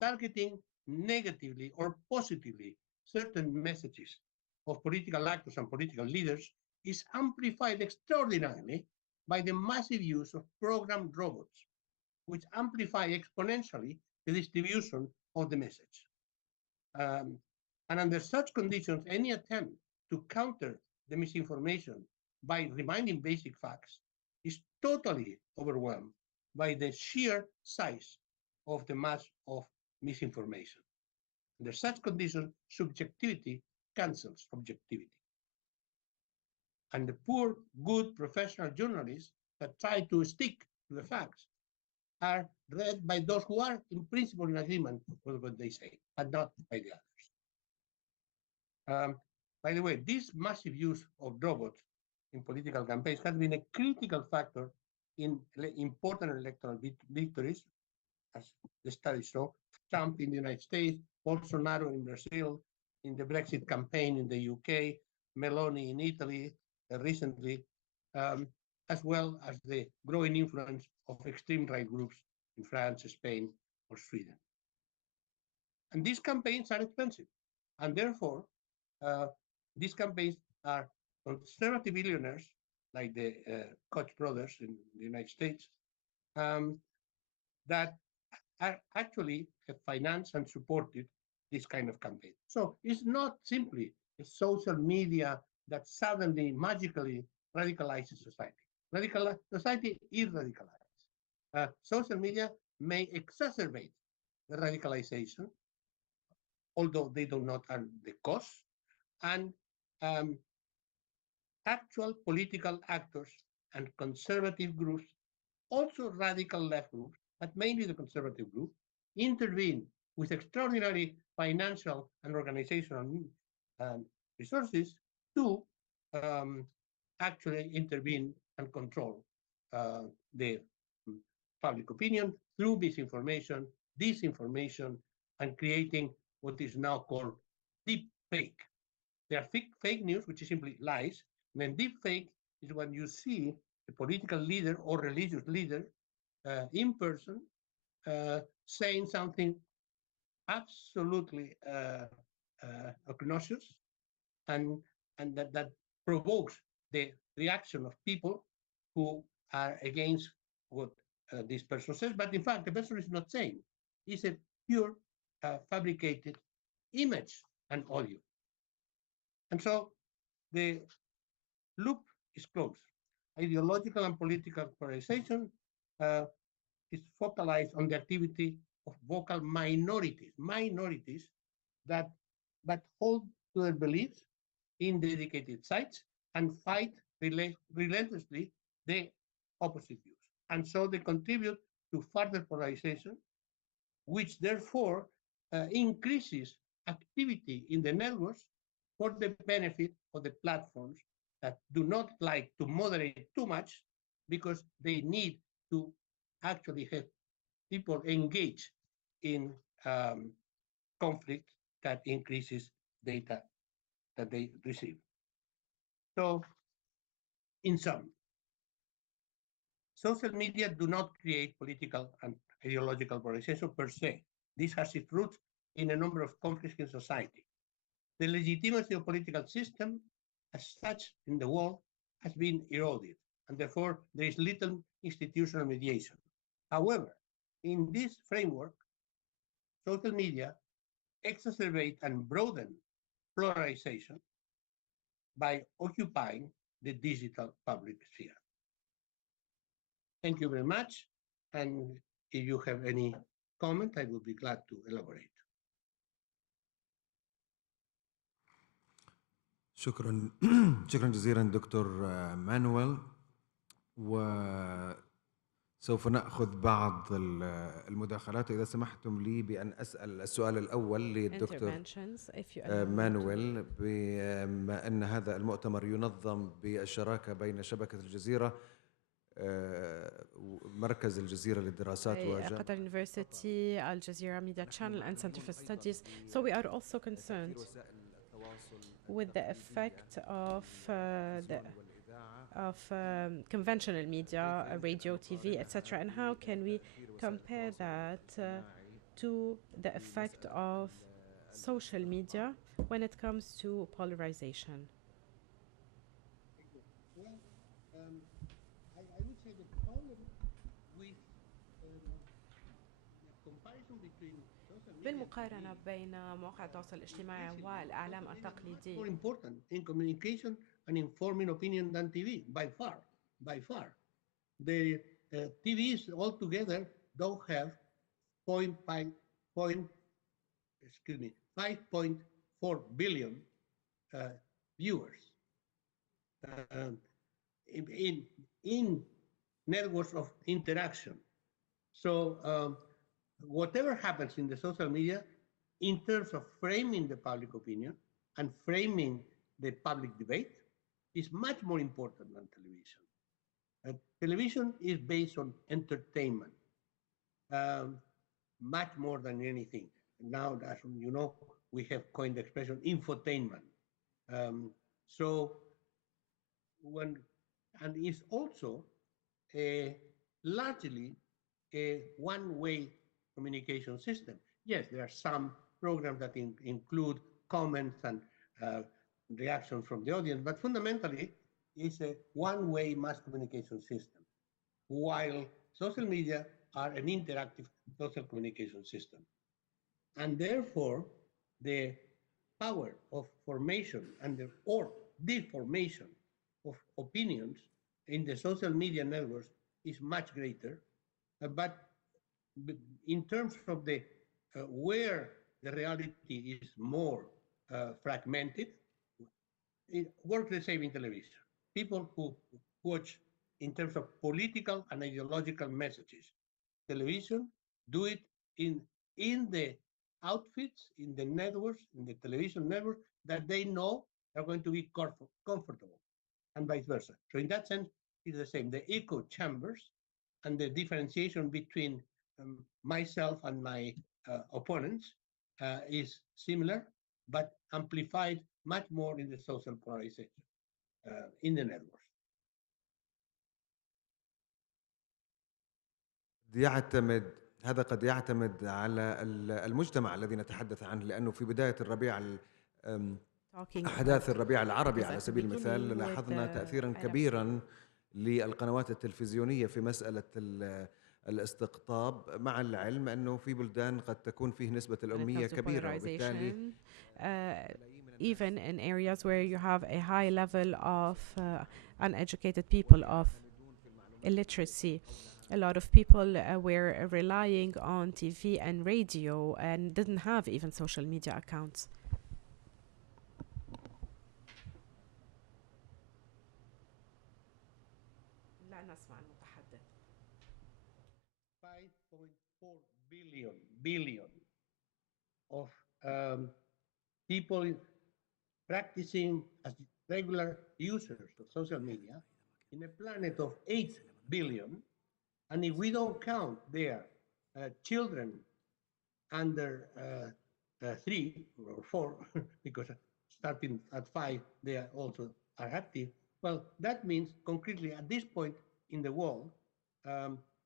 targeting negatively or positively certain messages of political actors and political leaders is amplified extraordinarily by the massive use of programmed robots, which amplify exponentially the distribution of the message. Um, and under such conditions, any attempt to counter the misinformation by reminding basic facts is totally overwhelmed by the sheer size of the mass of misinformation. Under such conditions, subjectivity cancels objectivity. And the poor, good professional journalists that try to stick to the facts are read by those who are in principle in agreement with what they say, and not by the others. By the way, this massive use of robots in political campaigns has been a critical factor in important electoral victories, as the studies show. Trump in the United States, Bolsonaro in Brazil, in the Brexit campaign in the UK, Meloni in Italy recently, as well as the growing influence of extreme right groups in France, Spain, or Sweden. And these campaigns are expensive, and therefore, these campaigns are conservative billionaires like the Koch brothers in the United States that are actually financed and supported this kind of campaign. So it's not simply a social media that suddenly magically radicalizes society. Society is radicalized. Social media may exacerbate the radicalization, although they do not earn the cost, and actual political actors and conservative groups, also radical left groups, but mainly the conservative group, intervene with extraordinary financial and organizational resources to actually intervene and control the public opinion through misinformation, disinformation, and creating what is now called deep fake. There are fake news, which is simply lies, and then deep fake is when you see a political leader or religious leader in person saying something absolutely obnoxious and that provokes the reaction of people who are against what this person says. But in fact, the person is not saying. It's a pure fabricated image and audio. And so the loop is closed. Ideological and political polarization is focalized on the activity of vocal minorities that hold to their beliefs in dedicated sites and fight relentlessly the opposite views. And so they contribute to further polarization, which therefore increases activity in the networks for the benefit of the platforms that do not like to moderate too much because they need to actually have people engage in conflict that increases data that they receive. So, in sum, social media do not create political and ideological polarization per se. This has its roots in a number of conflicts in society. The legitimacy of political system as such in the world has been eroded, and therefore there is little institutional mediation. However, in this framework, social media exacerbate and broaden polarization by occupying the digital public sphere. Thank you very much. And if you have any comment, I would be glad to elaborate. شكرا شكرا جزيلا دكتور مانويل. وسوف نأخذ بعض المداخلات. إذا سمحتم لي بأن أسأل السؤال الأول للدكتور مانويل، بما أن هذا المؤتمر ينظم بالشراكة بين شبكة الجزيرة مركز الجزيرة للدراسات Qatar University, Al Jazeera Media Channel and Center for Studies. So we are also concerned with the effect of conventional media, radio, TV, etc. And how can we compare that to the effect of social media when it comes to polarization? Well, I would say the problem with the comparison between social media بالمقارنة بين مواقع التواصل الاجتماعي والإعلام التقليدي. more important in communication and informing opinion than TV, by far, by far. The TVs altogether don't have 5.4 billion viewers in networks of interaction. So whatever happens in the social media in terms of framing the public opinion and framing the public debate is much more important than television. Television is based on entertainment, much more than anything. Now, as you know, we have coined the expression infotainment. And it's also largely a one-way communication system. Yes, there are some programs that include comments and reactions from the audience, but fundamentally, it's a one-way mass communication system, while social media are an interactive social communication system. And therefore, the power of formation or deformation of opinions in the social media networks is much greater. But in terms of the where the reality is more fragmented, it works the same in television. People who watch in terms of political and ideological messages, television do it in the outfits, in the networks, in the television network that they know are going to be comfortable, and vice versa. So in that sense, it's the same. The echo chambers and the differentiation between myself and my opponents is similar, but amplified much more in the social polarization in the networks. هذا قد يعتمد على المجتمع الذي نتحدث عنه، لأنه في بداية الربيع أحداث الربيع العربي على سبيل المثال لاحظنا تأثيرا كبيرا للقنوات التلفزيونية في مسألة الاستقطاب، مع العلم أنه في بلدان قد تكون فيه نسبة الأمية كبيرة، وبالتالي even in areas where you have a high level of uneducated people, of illiteracy, a lot of people were relying on TV and radio and didn't have even social media accounts. لا نسمع المتحدث. 5.4 billion of people practicing as regular users of social media in a planet of 8 billion. And if we don't count their children under 3 or 4, because starting at 5, they also are active, well, that means concretely at this point in the world,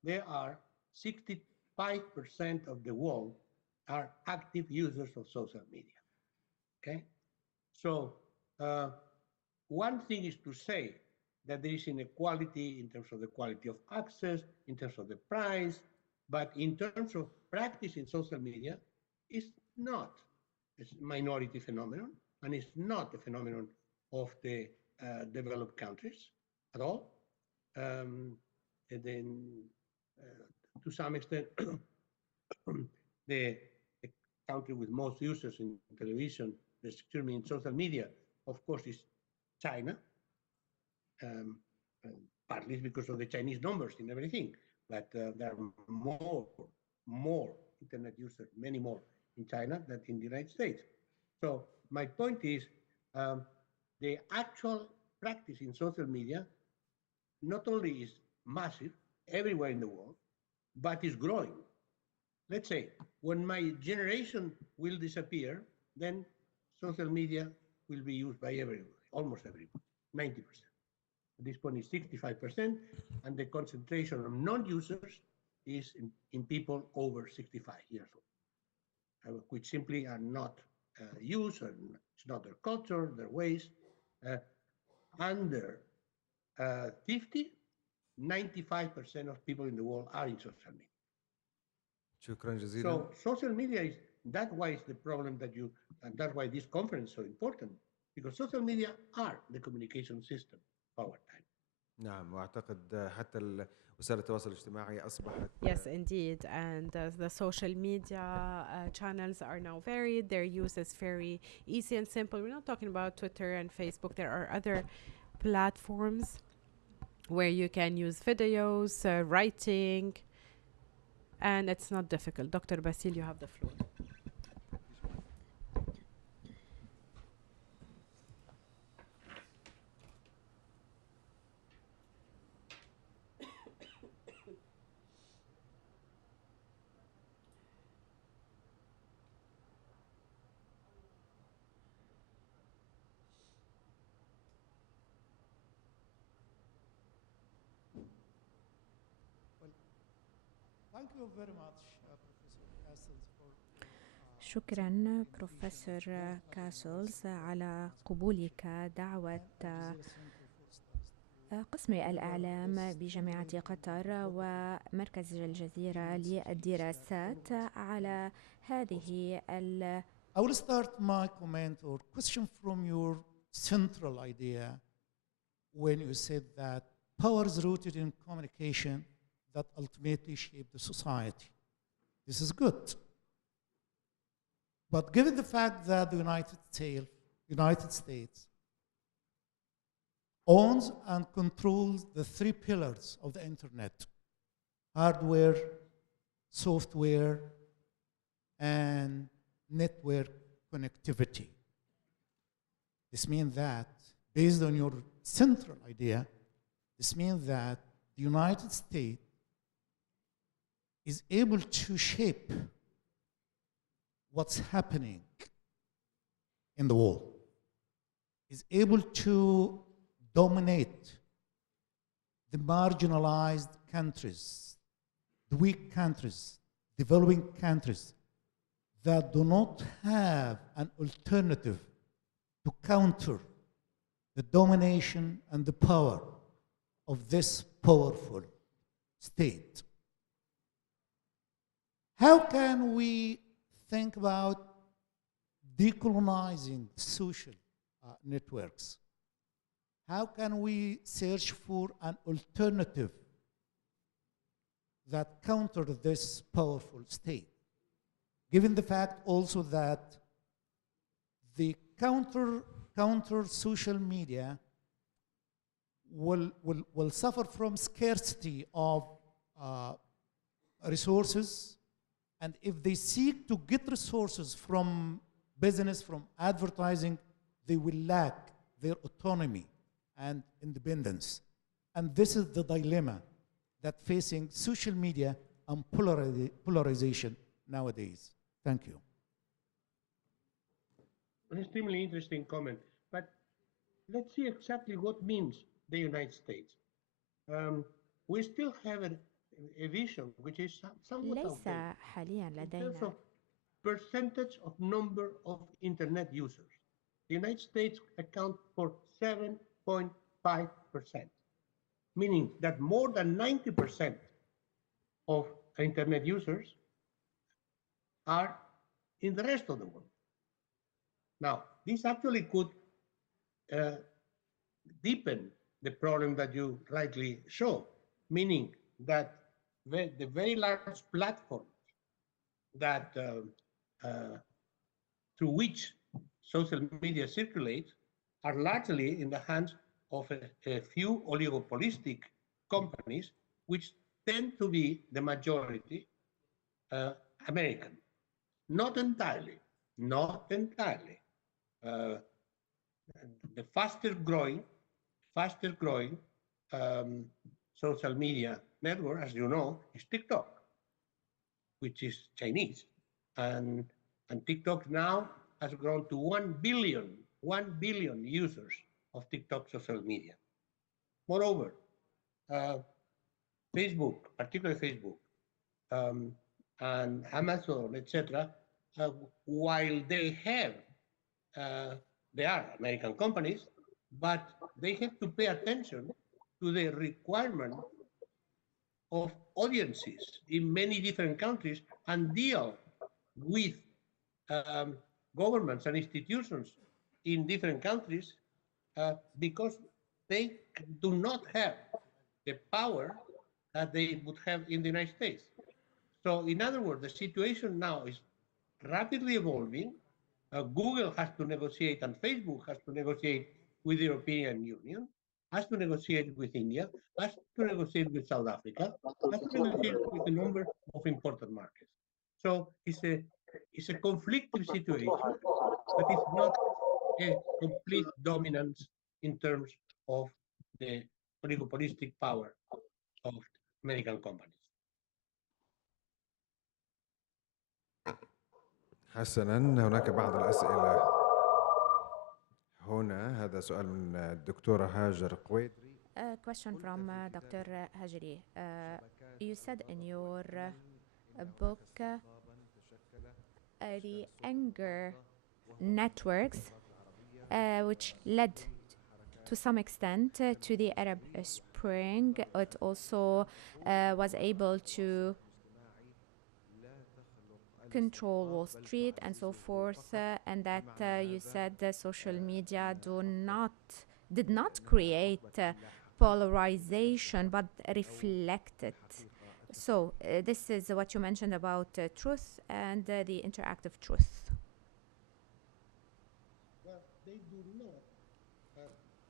there are 65% of the world are active users of social media, okay? So one thing is to say that there is inequality in terms of the quality of access, in terms of the price, but in terms of practice in social media, it's not a minority phenomenon. and it's not a phenomenon of the developed countries at all. And then, to some extent, the country with most users in television, excuse me, in social media, of course, is China, um, partly because of the Chinese numbers and everything, but there are more internet users, many more in China than in the United States. So my point is, the actual practice in social media not only is massive everywhere in the world, but is growing. Let's say when my generation will disappear, then social media will be used by everyone, almost everyone, 90%. At this point, it's 65%, and the concentration of non-users is in people over 65 years old, which simply are not used, and it's not their culture, their ways. Under 50, 95% of people in the world are in social media. شكرا جزيلا. So social media is, that's why it's the problem that you, and that's why this conference is so important, because social media are the communication system of our time. نعم، واعتقد حتى وسائل التواصل الاجتماعي اصبحت Yes, indeed. And the social media channels are now varied. Their use is very easy and simple. We're not talking about Twitter and Facebook. There are other platforms where you can use videos, writing, and it's not difficult. Dr. Basil, you have the floor. Thank you very much, Professor Castles, for شكرا بروفيسور كاسلز على قبولك دعوة قسم الإعلام بجامعة قطر ومركز الجزيرة للدراسات على هذه I will start my comment or question from your central idea when you said that power is rooted in communication that ultimately shape the society. This is good. But given the fact that the United States owns and controls the three pillars of the internet, hardware, software, and network connectivity. This means that, based on your central idea, this means that the United States is able to shape what's happening in the world, is able to dominate the marginalized countries, the weak countries, developing countries that do not have an alternative to counter the domination and the power of this powerful state. How can we think about decolonizing social networks? How can we search for an alternative that counters this powerful state? Given the fact also that the counter social media will suffer from scarcity of resources, and if they seek to get resources from business, from advertising, they will lack their autonomy and independence. And this is the dilemma that facing social media and polarization nowadays. Thank you. An extremely interesting comment, but let's see exactly what means the United States. We still have a vision which is somewhat ليس outdated حاليا in terms لدينا of percentage of number of internet users. The United States account for 7.5%, meaning that more than 90% of internet users are in the rest of the world. Now, this actually could uh, deepen the problem that you rightly show, meaning that the very large platforms that through which social media circulates are largely in the hands of a few oligopolistic companies, which tend to be the majority uh, American. Not entirely, not entirely. Uh, the fastest growing um, social media network, as you know, is TikTok, which is Chinese. And, and TikTok now has grown to 1 billion users of TikTok social media. Moreover, uh, Facebook, particularly Facebook, um, and Amazon, etc., while uh, they are American companies, but they have to pay attention to the requirement of audiences in many different countries and deal with um, governments and institutions in different countries because they do not have the power that they would have in the United States. So, in other words, the situation now is rapidly evolving. Google has to negotiate, and Facebook has to negotiate with the European Union, has to negotiate with India, has to negotiate with South Africa, has to negotiate with a number of important markets. So it's a conflictive situation, but it's not a complete dominance in terms of the oligopolistic power of American companies. حسنا، هناك بعض الأسئلة هنا. هذا سؤال من الدكتورة هاجر قويدري. A question from Dr. Hajri. You said in your book the anger networks which led to some extent to the Arab Spring. It also was able to control Wall Street and so forth, and that you said social media did not create polarization but reflect it. So this is what you mentioned about truth and the interactive truth. Well, they do not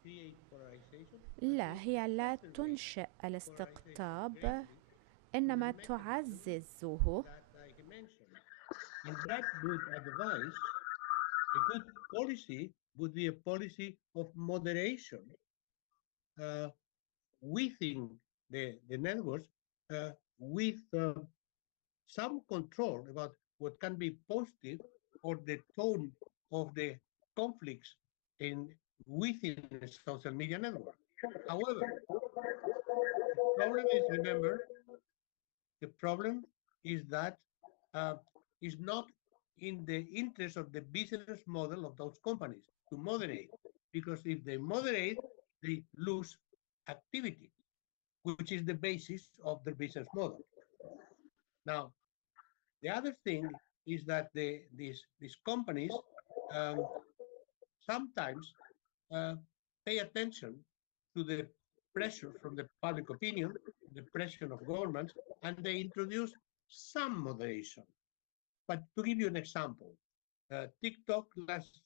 create polarization. لا، هي لا تنشئ الاستقطاب إنما تعززه. In that good advice, a good policy would be a policy of moderation within the networks with some control about what can be posted or the tone of the conflicts within a social media network. However, the problem is, remember, the problem is that uh, it's not in the interest of the business model of those companies to moderate, because if they moderate, they lose activity, which is the basis of their business model. Now, the other thing is that these companies um, sometimes uh, pay attention to the pressure from the public opinion, the pressure of governments, and they introduce some moderation. But to give you an example, TikTok last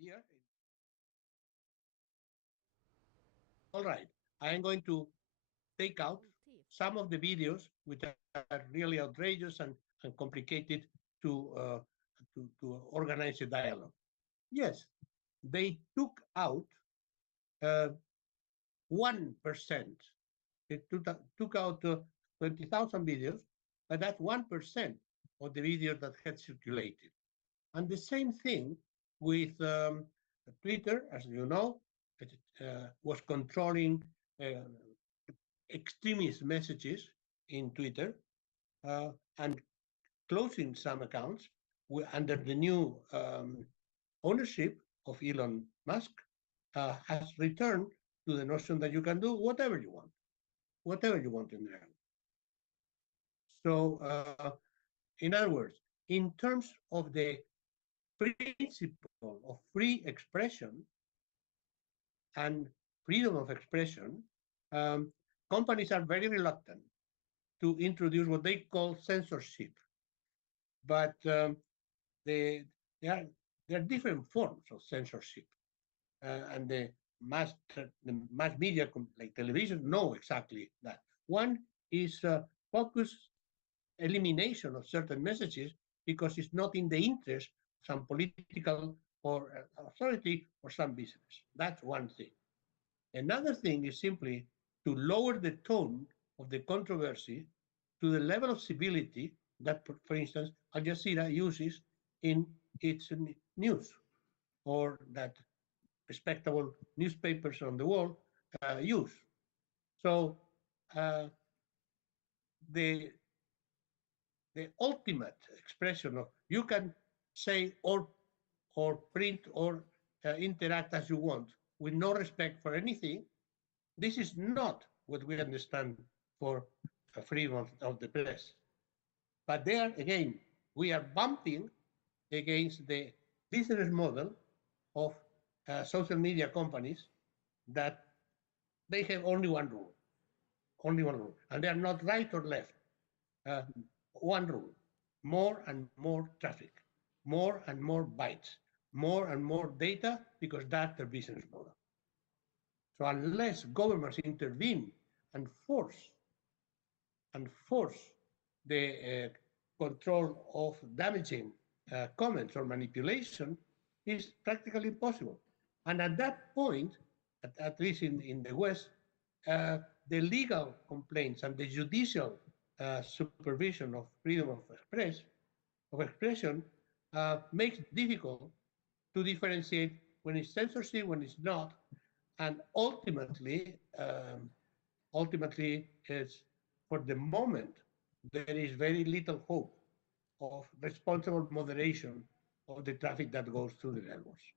year. All right, I am going to take out some of the videos which are really outrageous and complicated to organize a dialogue. Yes, they took out 1%. They took out 20,000 videos, but that's 1% of the videos that had circulated. And the same thing with Twitter, as you know, it was controlling extremist messages in Twitter and closing some accounts under the new ownership of Elon Musk has returned to the notion that you can do whatever you want in there. So, in other words, in terms of the principle of free expression and freedom of expression, um, companies are very reluctant to introduce what they call censorship. But they, there, are, there are different forms of censorship. And the mass media, like television, know exactly that. One is focused elimination of certain messages because it's not in the interest of some political or authority or some business. That's one thing. Another thing is simply to lower the tone of the controversy to the level of civility that, for instance, Al Jazeera uses in its news, or that respectable newspapers on the world use. So uh, the the ultimate expression of you can say or print or interact as you want with no respect for anything. This is not what we understand for freedom of the press. But there again, we are bumping against the business model of social media companies that they have only one rule, and they are not right or left. Uh, One rule: more and more traffic, more and more bytes, more and more data, because that's their business model. So unless governments intervene and force the control of damaging comments or manipulation, is practically impossible. And at that point, at least in the West, the legal complaints and the judicial supervision of freedom of expression makes it difficult to differentiate when it's censorship, when it's not, and ultimately, it's for the moment there is very little hope of responsible moderation of the traffic that goes through the networks.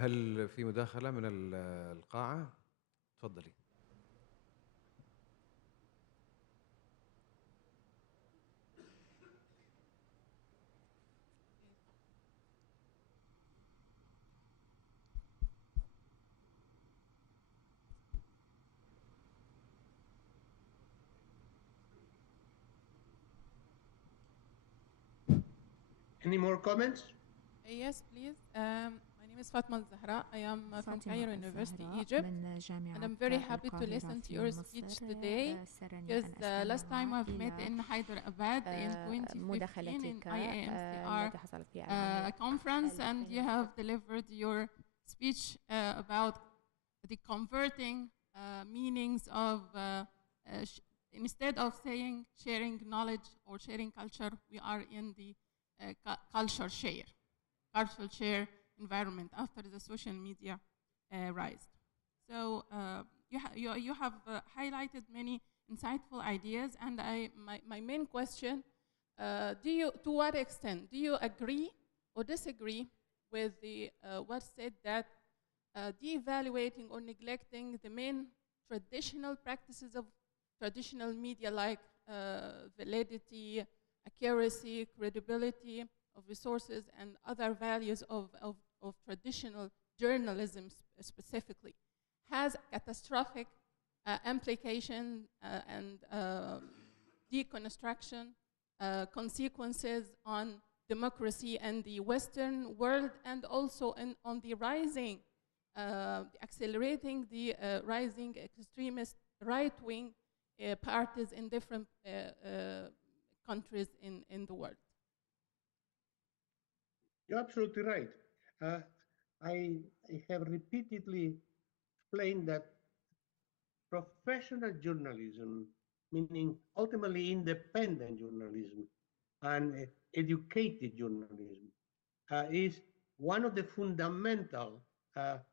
هل في مداخلة من القاعة؟ تفضلي. Any more comments? Yes, please. My name is Fatma Al-Zahra. I am from Cairo University, Egypt. And I'm very happy to listen to your speech today, because the last time I've met in Hyderabad in 2015 in IAMCR conference, and you have delivered your speech about the converting meanings of, instead of saying sharing knowledge or sharing culture, we are in the cultural share environment after the social media rise. So you have highlighted many insightful ideas, and my main question, to what extent do you agree or disagree with the what said that de-evaluating or neglecting the main traditional practices of traditional media, like validity, accuracy, credibility of resources, and other values of traditional journalism specifically, has catastrophic implications and deconstruction consequences on democracy and the Western world, and also on the rising, accelerating the rising extremist right-wing parties in different countries in the world. You're absolutely right. I have repeatedly explained that professional journalism, meaning ultimately independent journalism and educated journalism, is one of the fundamental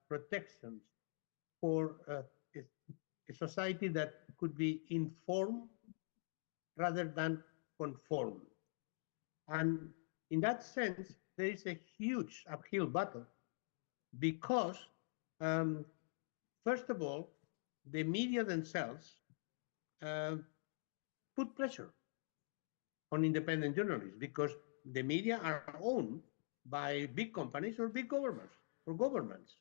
protections for a society that could be informed rather than conformed. And in that sense, there is a huge uphill battle because, first of all, the media themselves put pressure on independent journalists because the media are owned by big companies or big governments or governments.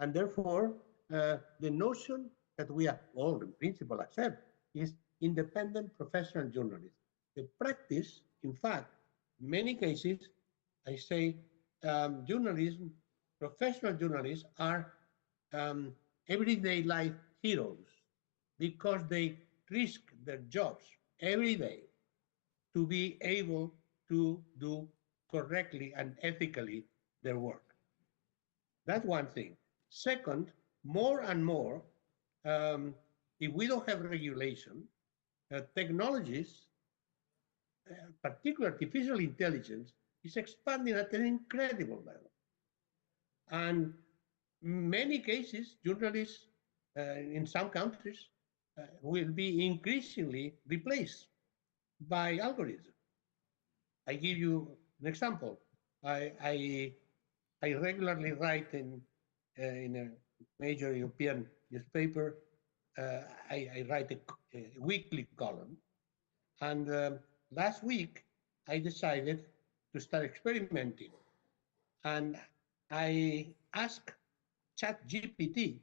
And therefore, the notion that we are all in principle accept is independent professional journalism. The practice, in fact, in many cases, I say journalism, professional journalists are um, everyday life heroes because they risk their jobs every day to be able to do correctly and ethically their work. That's one thing. Second, more and more, if we don't have regulation, technologies, particularly artificial intelligence, is expanding at an incredible level. And many cases, journalists in some countries will be increasingly replaced by algorithms. I give you an example. I regularly write in a major European newspaper. I write a weekly column. And last week, I decided to start experimenting. And I asked ChatGPT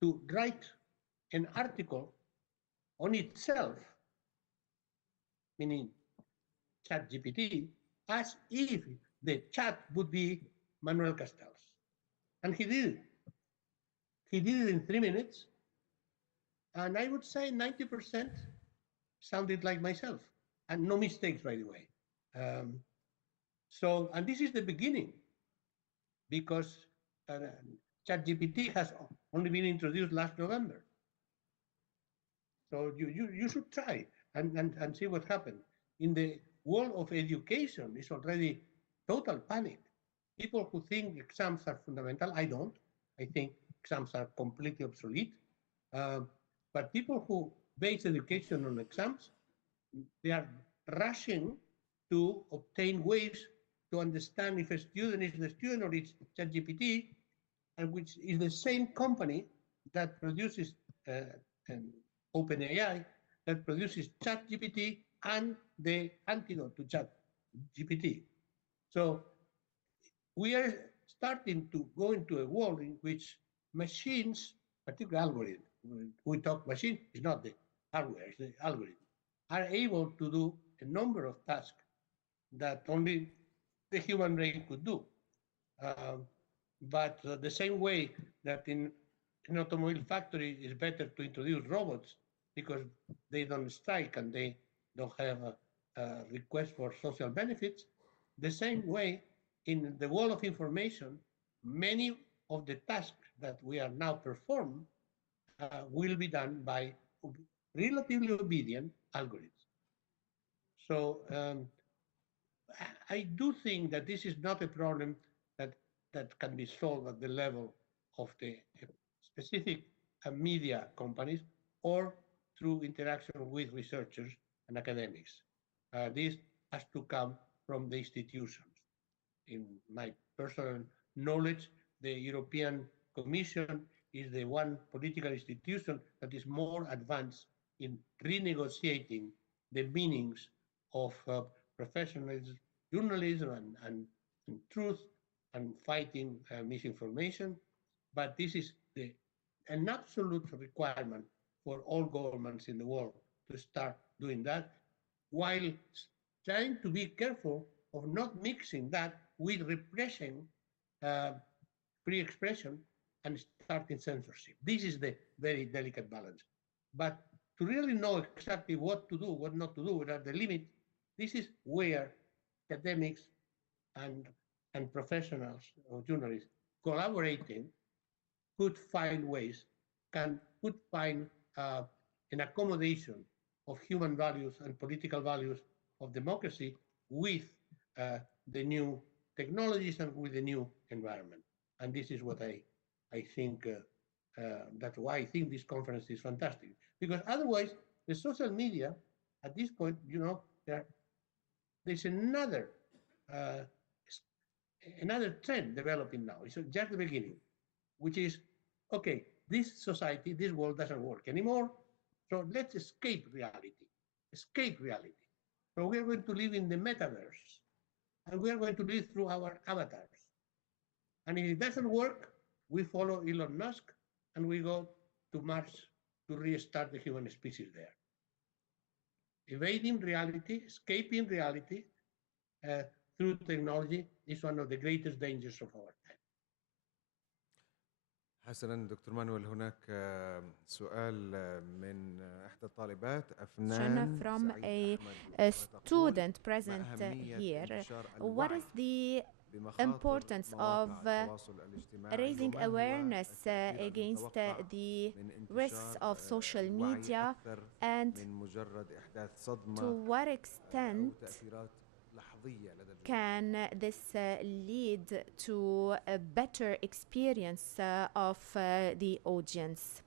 to write an article on itself, meaning ChatGPT, as if the chat would be Manuel Castells. And he did it. He did it in 3 minutes. And I would say 90% sounded like myself. And no mistakes, by the way. And this is the beginning, because ChatGPT has only been introduced last November. So you should try and see what happens. In the world of education, it's already total panic. People who think exams are fundamental, I don't. I think exams are completely obsolete. But people who base education on exams, they are rushing to obtain ways to understand if a student is the student or it's ChatGPT, and which is the same company that produces OpenAI, that produces ChatGPT and the antidote to ChatGPT. So we are starting to go into a world in which machines, particularly algorithms, we talk machine, it's not the hardware, it's the algorithm, are able to do a number of tasks that only the human brain could do. But the same way that in an automobile factory it's better to introduce robots because they don't strike and they don't have a request for social benefits, the same way in the world of information, many of the tasks that we are now performed will be done by relatively obedient algorithms. So I do think that this is not a problem that can be solved at the level of the specific media companies or through interaction with researchers and academics. This has to come from the institutions. In my personal knowledge, the European Commission is the one political institution that is more advanced in renegotiating the meanings of professionalism, journalism, and truth, and fighting misinformation. But this is an absolute requirement for all governments in the world to start doing that, while trying to be careful of not mixing that with repression, free expression, and starting censorship. This is the very delicate balance. But to really know exactly what to do, what not to do, what are the limits, this is where academics and professionals or journalists collaborating could find ways, could find an accommodation of human values and political values of democracy with the new technologies and with the new environment. And this is what I think, that's why I think this conference is fantastic. Because otherwise, the social media, at this point, there's uh, another trend developing now. It's just the beginning, which is, okay, this society, this world doesn't work anymore. So let's escape reality. Escape reality. So we are going to live in the metaverse, and we are going to live through our avatars. And if it doesn't work, we follow Elon Musk and we go to Mars to restart the human species there. Evading reality, escaping reality through technology is one of the greatest dangers of our time. حسنا دكتور مانويل، هناك سؤال من إحدى الطالبات أفنان from سعيد a أحمد، student present here. What is the importance of raising awareness against the risks of social media, and to what extent can this lead to a better experience of the audience?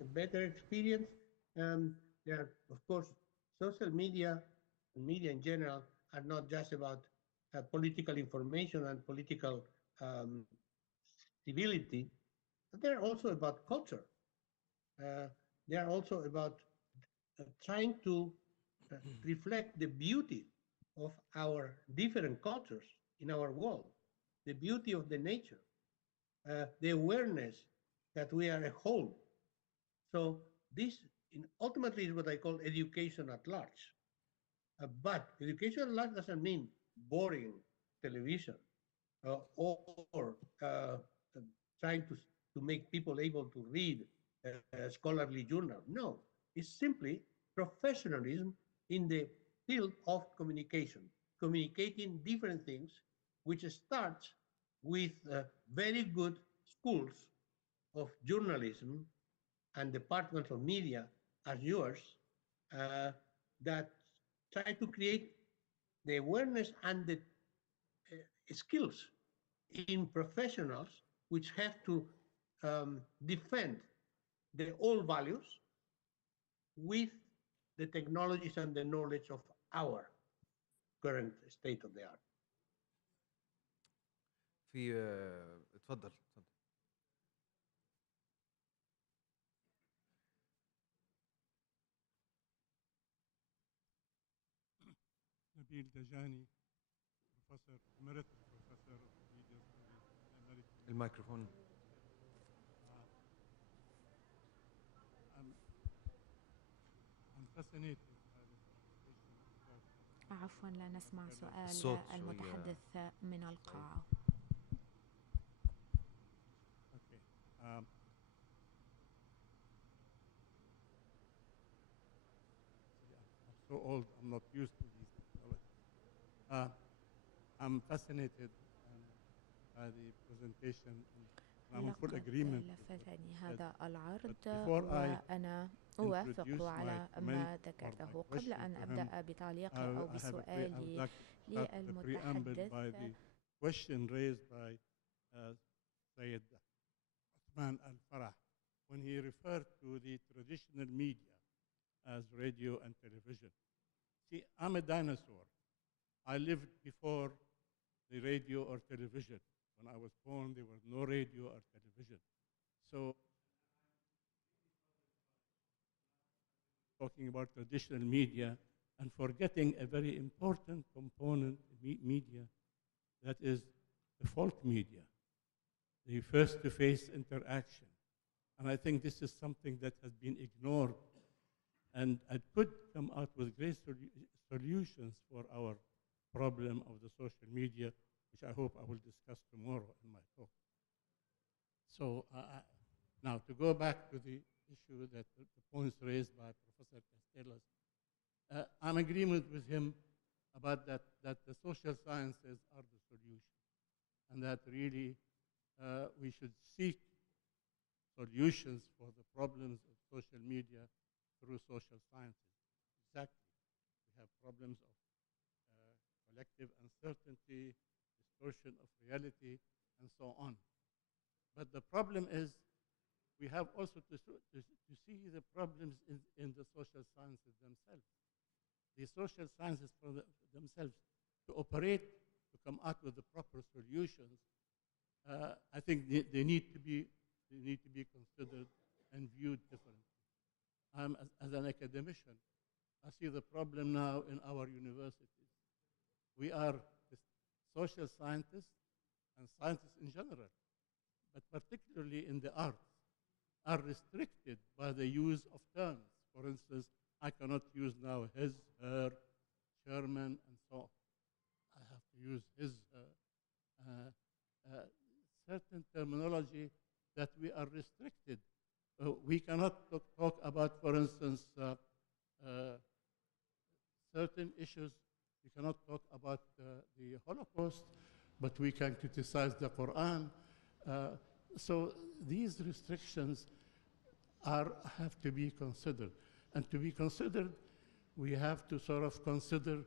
A better experience? Yeah, of course, social media and media in general are not just about political information and political civility, but they're also about culture. They're also about trying to reflect the beauty of our different cultures in our world, the beauty of the nature, the awareness that we are a whole. So this ultimately is what I call education at large. But education at large doesn't mean boring television or trying to make people able to read a scholarly journal. No, it's simply professionalism in the field of communication, communicating different things, which starts with very good schools of journalism and departments of media as yours that try to create the awareness and the skills in professionals which have to defend the old values with the technologies and the knowledge of our current state of the art. في اتفضل. Nabil Dajani, Professor Emeritus Professor of Media Studies and American. الميكروفون. I'm fascinated by the conversation because عفوا، لا نسمع سؤال المتحدث من القاعة. Okay. I'm so old, I'm not used to these technologies. I'm fascinated by the presentation. I'm in full agreement. لفتني هذا العرض، وأنا أوافق على ما ذكرته. قبل أن أبدأ بتعليقي أو بسؤالي للمتحدث، by the question raised by Sayyid Uthman al-Farah when he referred to the traditional media as radio and television. See, I'm a dinosaur. I lived before the radio or television. When I was born, there was no radio or television. So, talking about traditional media and forgetting a very important component of media, that is the folk media, the face-to-face interaction. And I think this is something that has been ignored, and it could come out with great solutions for our problem of the social media, which I hope I will discuss tomorrow in my talk. So now to go back to the issue that the points raised by Professor Castellas, I'm in agreement with him about that the social sciences are the solution, and that really we should seek solutions for the problems of social media through social sciences. Exactly. We have problems of collective uncertainty, distortion of reality, and so on. But the problem is we have also to see the problems in the social sciences themselves. The social sciences for themselves, to operate, to come out with the proper solutions, I think they need to be considered and viewed differently. as an academician, I see the problem now in our universities. We are the social scientists and scientists in general, but particularly in the arts, are restricted by the use of terms. For instance, I cannot use now his, her, German, and so on. I have to use his, her. Certain terminology that we are restricted. We cannot talk about, for instance, certain issues. We cannot talk about the Holocaust, but we can criticize the Quran. So these restrictions have to be considered. And to be considered, we have to sort of consider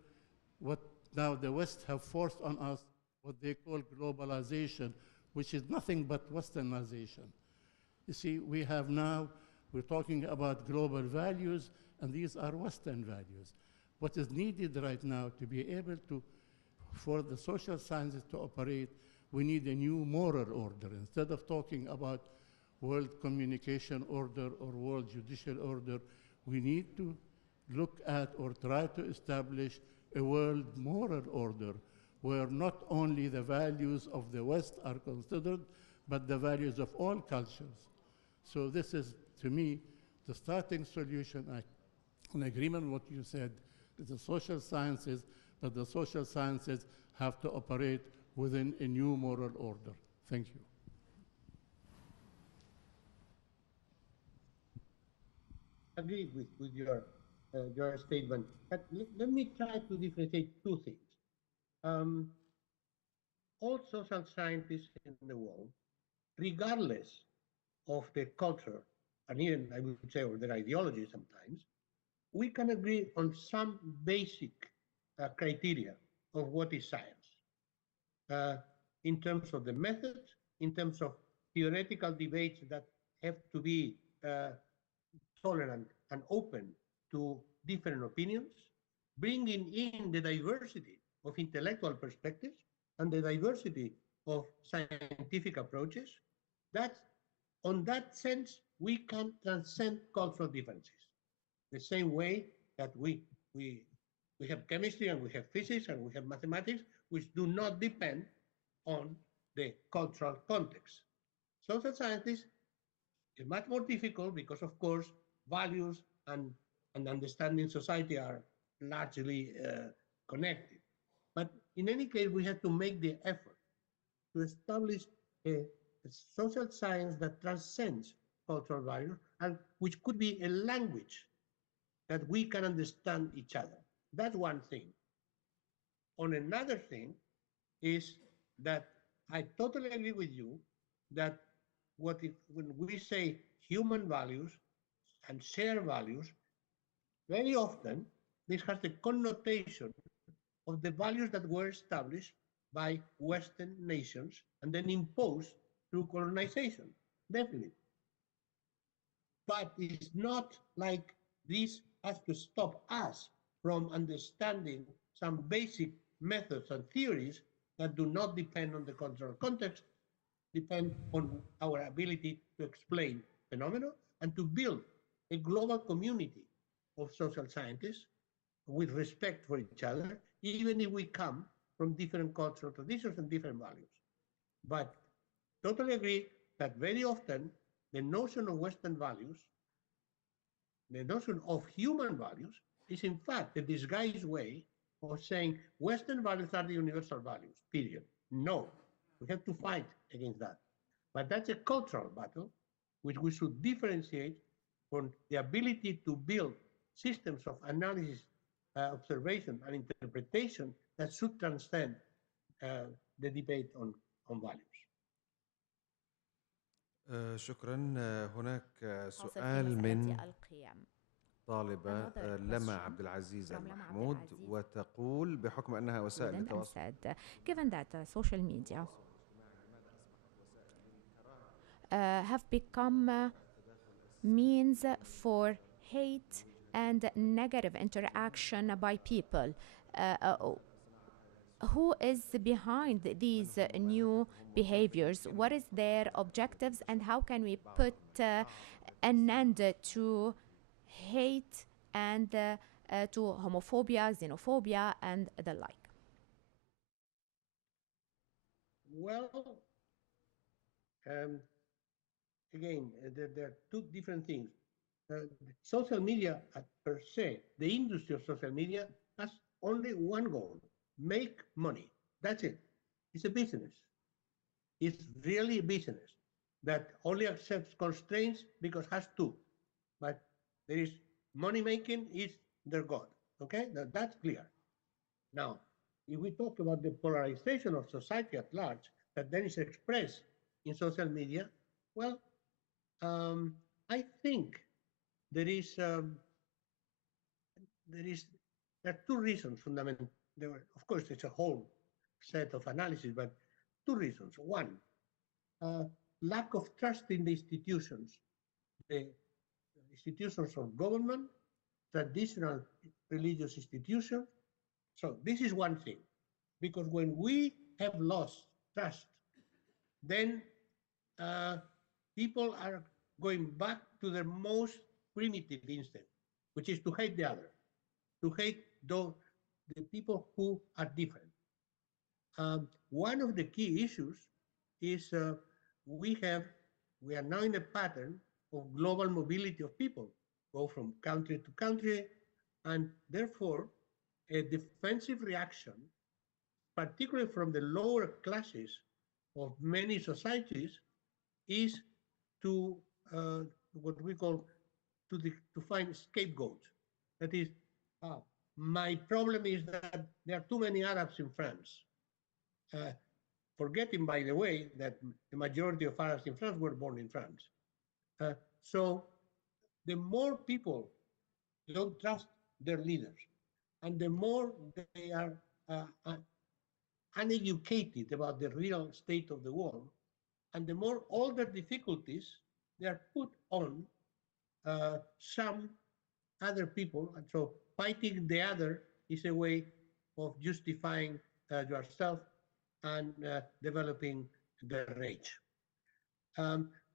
what now the West have forced on us, what they call globalization, which is nothing but Westernization. You see, we're talking about global values, and these are Western values. What is needed right now to be able to, for the social sciences to operate, we need a new moral order. Instead of talking about world communication order or world judicial order, we need to look at or try to establish a world moral order where not only the values of the West are considered, but the values of all cultures. So this is, to me, the starting solution. In agreement with what you said, is the social sciences, but the social sciences have to operate within a new moral order. Thank you. Agree with your statement. But let me try to differentiate two things. All social scientists in the world, regardless of the culture, and even I would say, or their ideology sometimes, we can agree on some basic criteria of what is science. In terms of the methods, in terms of theoretical debates that have to be tolerant and open to different opinions, bringing in the diversity of intellectual perspectives and the diversity of scientific approaches. That's, on that sense, we can transcend cultural differences. The same way that we have chemistry and we have physics and we have mathematics, which do not depend on the cultural context. Social sciences is much more difficult because, of course, values and understanding society are largely connected. But in any case, we have to make the effort to establish a social science that transcends cultural values and which could be a language that we can understand each other. That's one thing. On another thing is that I totally agree with you that when we say human values and shared values, very often this has the connotation of the values that were established by Western nations and then imposed through colonization, definitely. But it's not like this has to stop us from understanding some basic methods and theories that do not depend on the cultural context, depend on our ability to explain phenomena and to build a global community of social scientists with respect for each other, even if we come from different cultural traditions and different values. But totally agree that very often the notion of Western values, the notion of human values, is in fact a disguised way of saying Western values are the universal values, period. No, we have to fight against that. But that's a cultural battle, which we should differentiate from the ability to build systems of analysis, observation, and interpretation that should transcend the debate on values. شكرا. هناك سؤال من طالبة لما عبد العزيز المحمود وتقول بحكم أنها وسائل التواصل given that social media have become means for hate and negative interaction by people, who is behind these new behaviors? What is their objectives and how can we put an end to and to homophobia, xenophobia, and the like? Well, again, there are two different things. Social media per se, the industry of social media has only one goal: make money. That's it. It's a business. It's really a business that only accepts constraints because has to. But there is money making is their god. Okay, that's clear. Now, if we talk about the polarization of society at large that then is expressed in social media, well, I think there is there is there are two reasons fundamental. Of course, it's a whole set of analysis, but two reasons. One, uh, lack of trust in the institutions of government, traditional religious institutions. So this is one thing, because when we have lost trust, then uh, people are going back to their most primitive instinct, which is to hate the other, to hate the people who are different. One of the key issues is we are now in a pattern of global mobility of people, go from country to country, and therefore a defensive reaction, particularly from the lower classes of many societies, is to what we call to find scapegoats. That is, my problem is that there are too many Arabs in France. Forgetting, by the way, that the majority of Arabs in France were born in France. So the more people don't trust their leaders, and the more they are uneducated about the real state of the world, and the more all their difficulties they are put on some other people. And so fighting the other is a way of justifying yourself and developing the rage.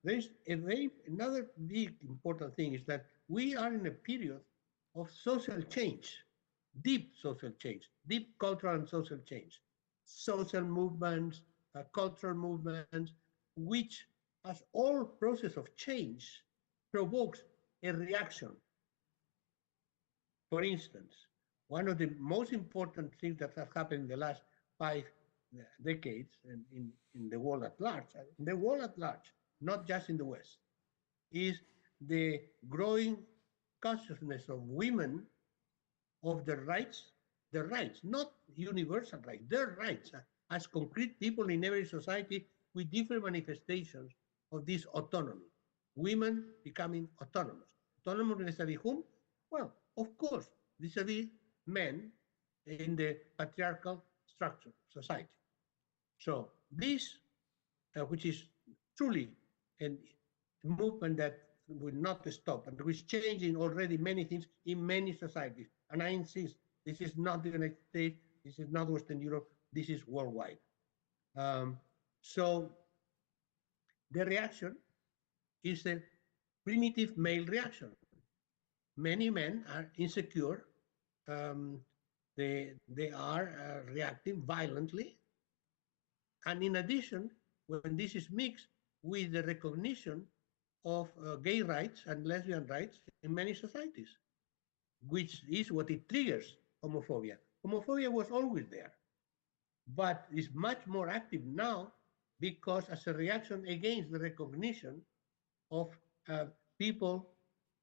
There's another big important thing is that we are in a period of social change, deep social change, deep cultural and social change, social movements, cultural movements, which as all process of change provokes a reaction. For instance, one of the most important things that have happened in the last 5 decades in the world at large, not just in the West, is the growing consciousness of women of their rights, not universal rights, their rights as concrete people in every society with different manifestations of this autonomy. Women becoming autonomous. Autonomous vis-a-vis whom? Well, of course, vis-a-vis men in the patriarchal structure of society. So this, which is truly a movement that will not stop and which is changing already many things in many societies. And I insist, this is not the United States, this is not Western Europe, this is worldwide. So the reaction is a primitive male reaction. Many men are insecure. They are reacting violently. And in addition, when this is mixed with the recognition of gay rights and lesbian rights in many societies, which is what it triggers homophobia. Homophobia was always there, but is much more active now because as a reaction against the recognition of people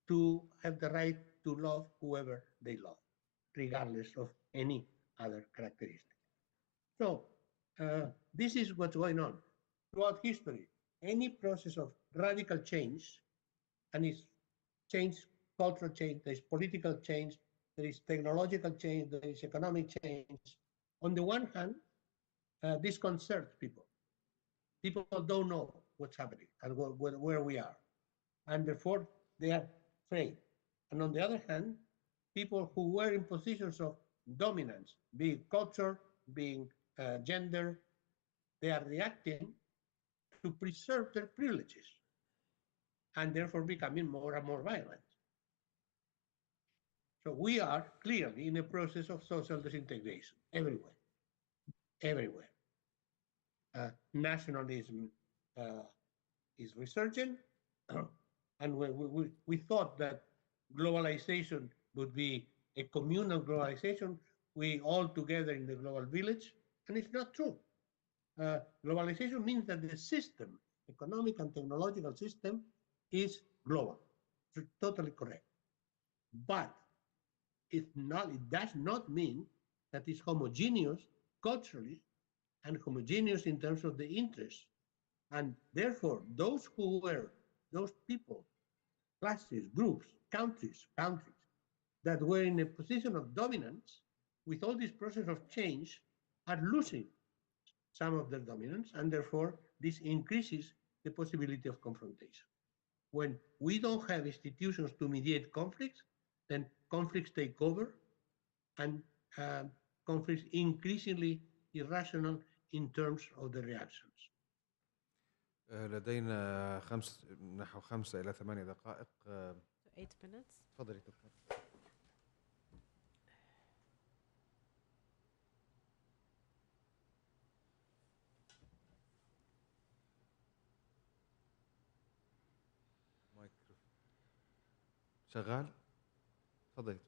to have the right to love whoever they love, regardless of any other characteristic. So this is what's going on throughout history. Any process of radical change, and it's change, cultural change, there's political change, there is technological change, there is economic change. On the one hand, disconcerts people. People don't know what's happening and where we are. And therefore, they are afraid. And on the other hand, people who were in positions of dominance, being culture, being gender, they are reacting to preserve their privileges and therefore becoming more and more violent. So we are clearly in a process of social disintegration everywhere, everywhere. Nationalism is resurgent, and we thought that globalization would be a communal globalization, we all together in the global village, and it's not true. Globalization means that the system, economic and technological system, is global. It's totally correct. But it does not mean that it's homogeneous culturally and homogeneous in terms of the interests. And therefore, those people, classes, groups, countries that were in a position of dominance with all this process of change are losing some of their dominance, and therefore this increases the possibility of confrontation. When we don't have institutions to mediate conflicts, then conflicts take over, and conflicts increasingly irrational in terms of the reactions. لدينا نحو 5 إلى 8 دقائق. 8 minutes. تفضلي دكتور. شغال؟ تفضلي.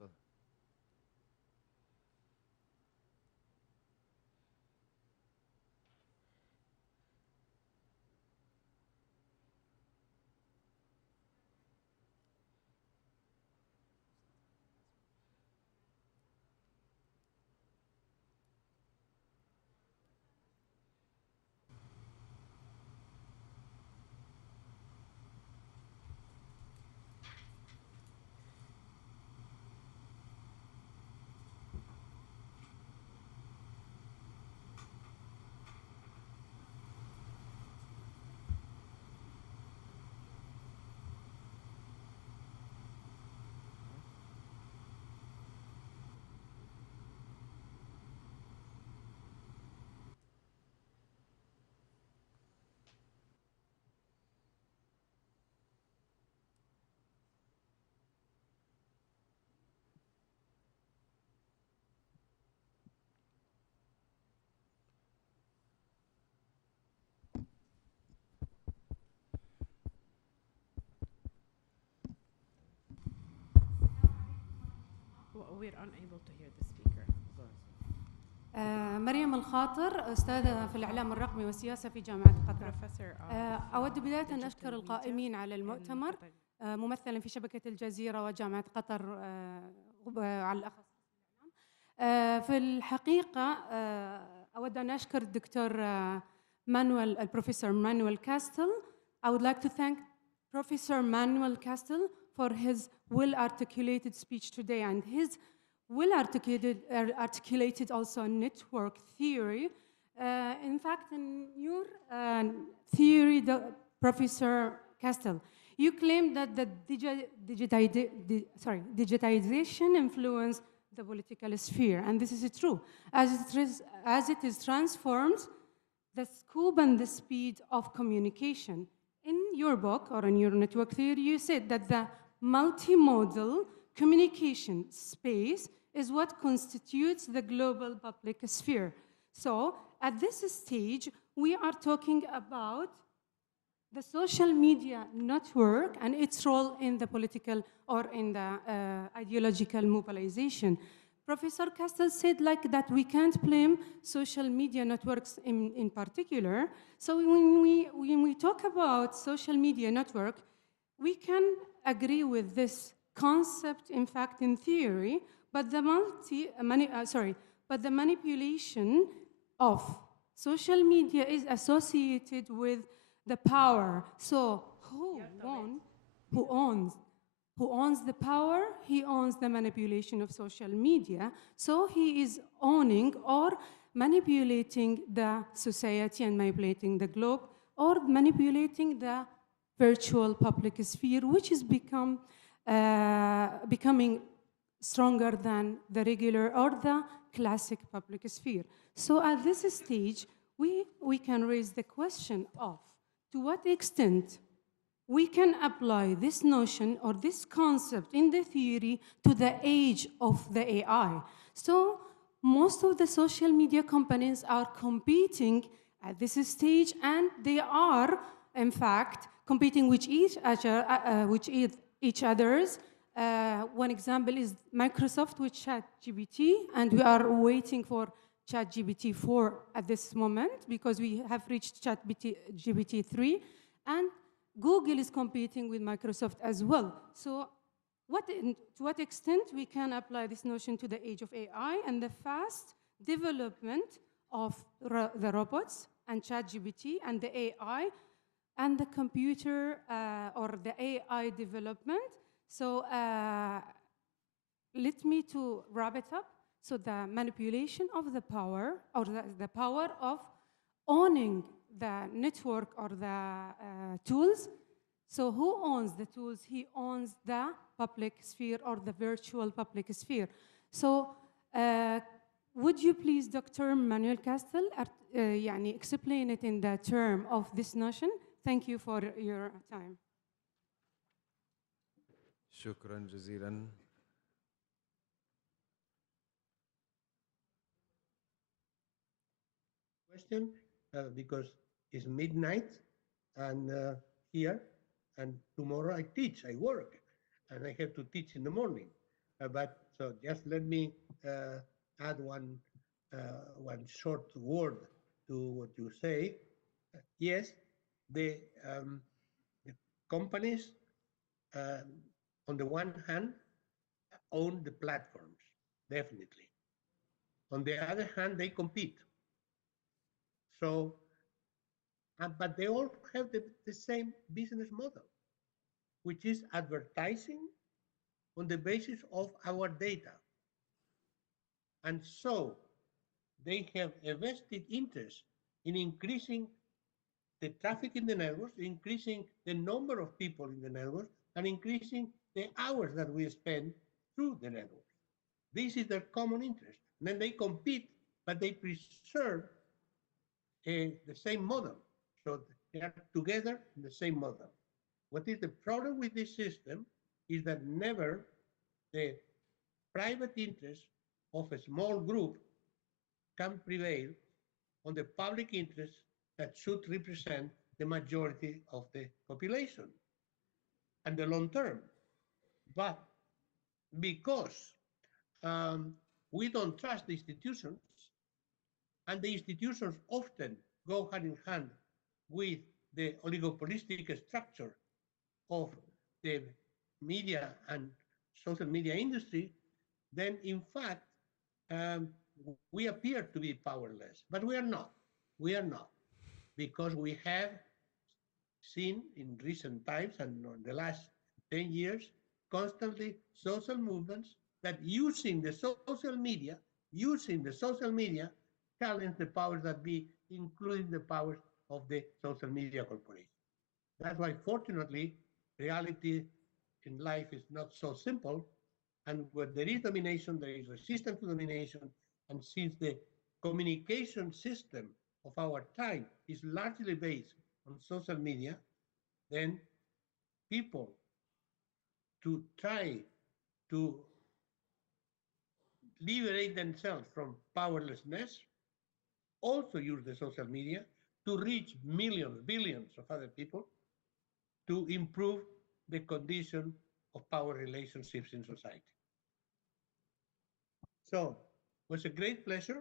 We're unable to hear the speaker. مريم الخاطر أستاذة في الإعلام الرقمي والسياسة في جامعة قطر. أود بداية أن أشكر القائمين على المؤتمر ممثلا في شبكة الجزيرة وجامعة قطر على الأخص. في الحقيقة أود أن أشكر الدكتور البروفيسور مانويل كاستل. I would like to thank Professor Manuel Castel for his well-articulated speech today and his articulated also network theory. In fact, in your theory, Professor Castel, you claim that the digitization influenced the political sphere, and this is true, as it is transformed the scope and the speed of communication. In your book or in your network theory, you said that the multimodal communication space is what constitutes the global public sphere. So, at this stage, we are talking about the social media network and its role in the political or in the ideological mobilization. Professor Castel said like that we can't blame social media networks in particular. So when we talk about social media network, we can agree with this concept, in fact, in theory, but the manipulation of social media is associated with the power. So who owns the power? He owns the manipulation of social media. So he is owning or manipulating the society and manipulating the globe or manipulating the virtual public sphere, which is becoming stronger than the regular or the classic public sphere. So at this stage, we can raise the question of to what extent we can apply this notion or this concept in the theory to the age of the AI. So most of the social media companies are competing at this stage, and they are, in fact, competing with each other's. One example is Microsoft with ChatGPT, and we are waiting for ChatGPT 4 at this moment because we have reached ChatGPT 3, and Google is competing with Microsoft as well. So to what extent we can apply this notion to the age of AI and the fast development of the robots and ChatGPT and the AI and the computer or the AI development. So let me to wrap it up. So the manipulation of the power, or the power of owning the network or the tools. So who owns the tools? He owns the public sphere or the virtual public sphere. So would you please, Dr. Manuel Castel, explain it in the term of this notion? Thank you for your time. شكرا جزيلا. Question, because it's midnight and here, and tomorrow I teach, I work, and I have to teach in the morning. But so just let me add one short word to what you say. Yes, the companies, on the one hand, own the platforms, definitely. On the other hand, they compete. So, but they all have the same business model, which is advertising on the basis of our data. And so they have a vested interest in increasing the traffic in the networks, increasing the number of people in the networks, and increasing the hours that we spend through the networks. This is their common interest. And then they compete, but they preserve the same model. So they are together in the same model. What is the problem with this system is that never the private interest of a small group can prevail on the public interest that should represent the majority of the population and the long term. But because we don't trust the institutions, and the institutions often go hand in hand with the oligopolistic structure of the media and social media industry, then in fact, we appear to be powerless, but we are not. We are not, because we have seen in recent times and in the last 10 years, constantly social movements that using the social media, challenge the powers that be, including the powers of the social media corporation. That's why, fortunately, reality in life is not so simple. And where there is domination, there is resistance to domination. And since the communication system of our time is largely based on social media, then people to try to liberate themselves from powerlessness also use the social media to reach millions, billions of other people to improve the condition of power relationships in society. So it was a great pleasure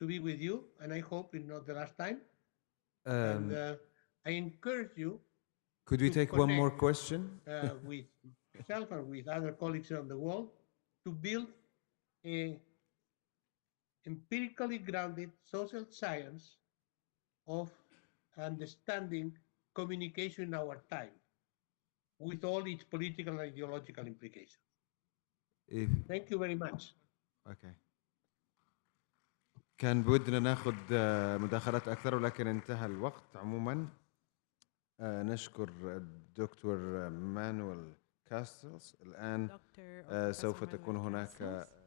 to be with you, and I hope it's not the last time. And I encourage you. Could we take one more question? With myself and with other colleagues around the world to build a empirically grounded social science of understanding communication in our time with all its political and ideological implications. Thank you very much. Okay. كان بودنا ناخذ مداخلات أكثر ولكن انتهى الوقت عموما. نشكر الدكتور مانويل كاستلز. الآن سوف تكون هناك استراحة.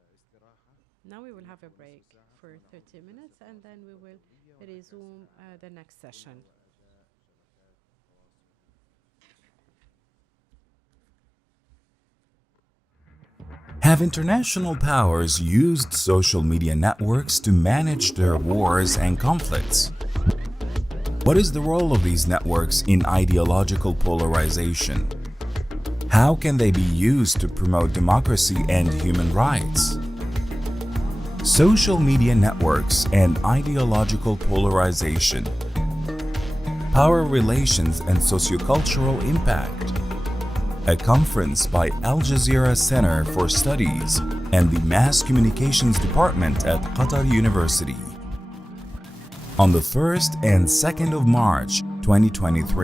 Now we will have a break for 30 minutes and then we will resume the next session. Have international powers used social media networks to manage their wars and conflicts? What is the role of these networks in ideological polarization? How can they be used to promote democracy and human rights? Social media networks and ideological polarization. Power relations and sociocultural impact. A conference by Al Jazeera Center for Studies and the Mass Communications Department at Qatar University. On the 1st and 2nd of March 2023.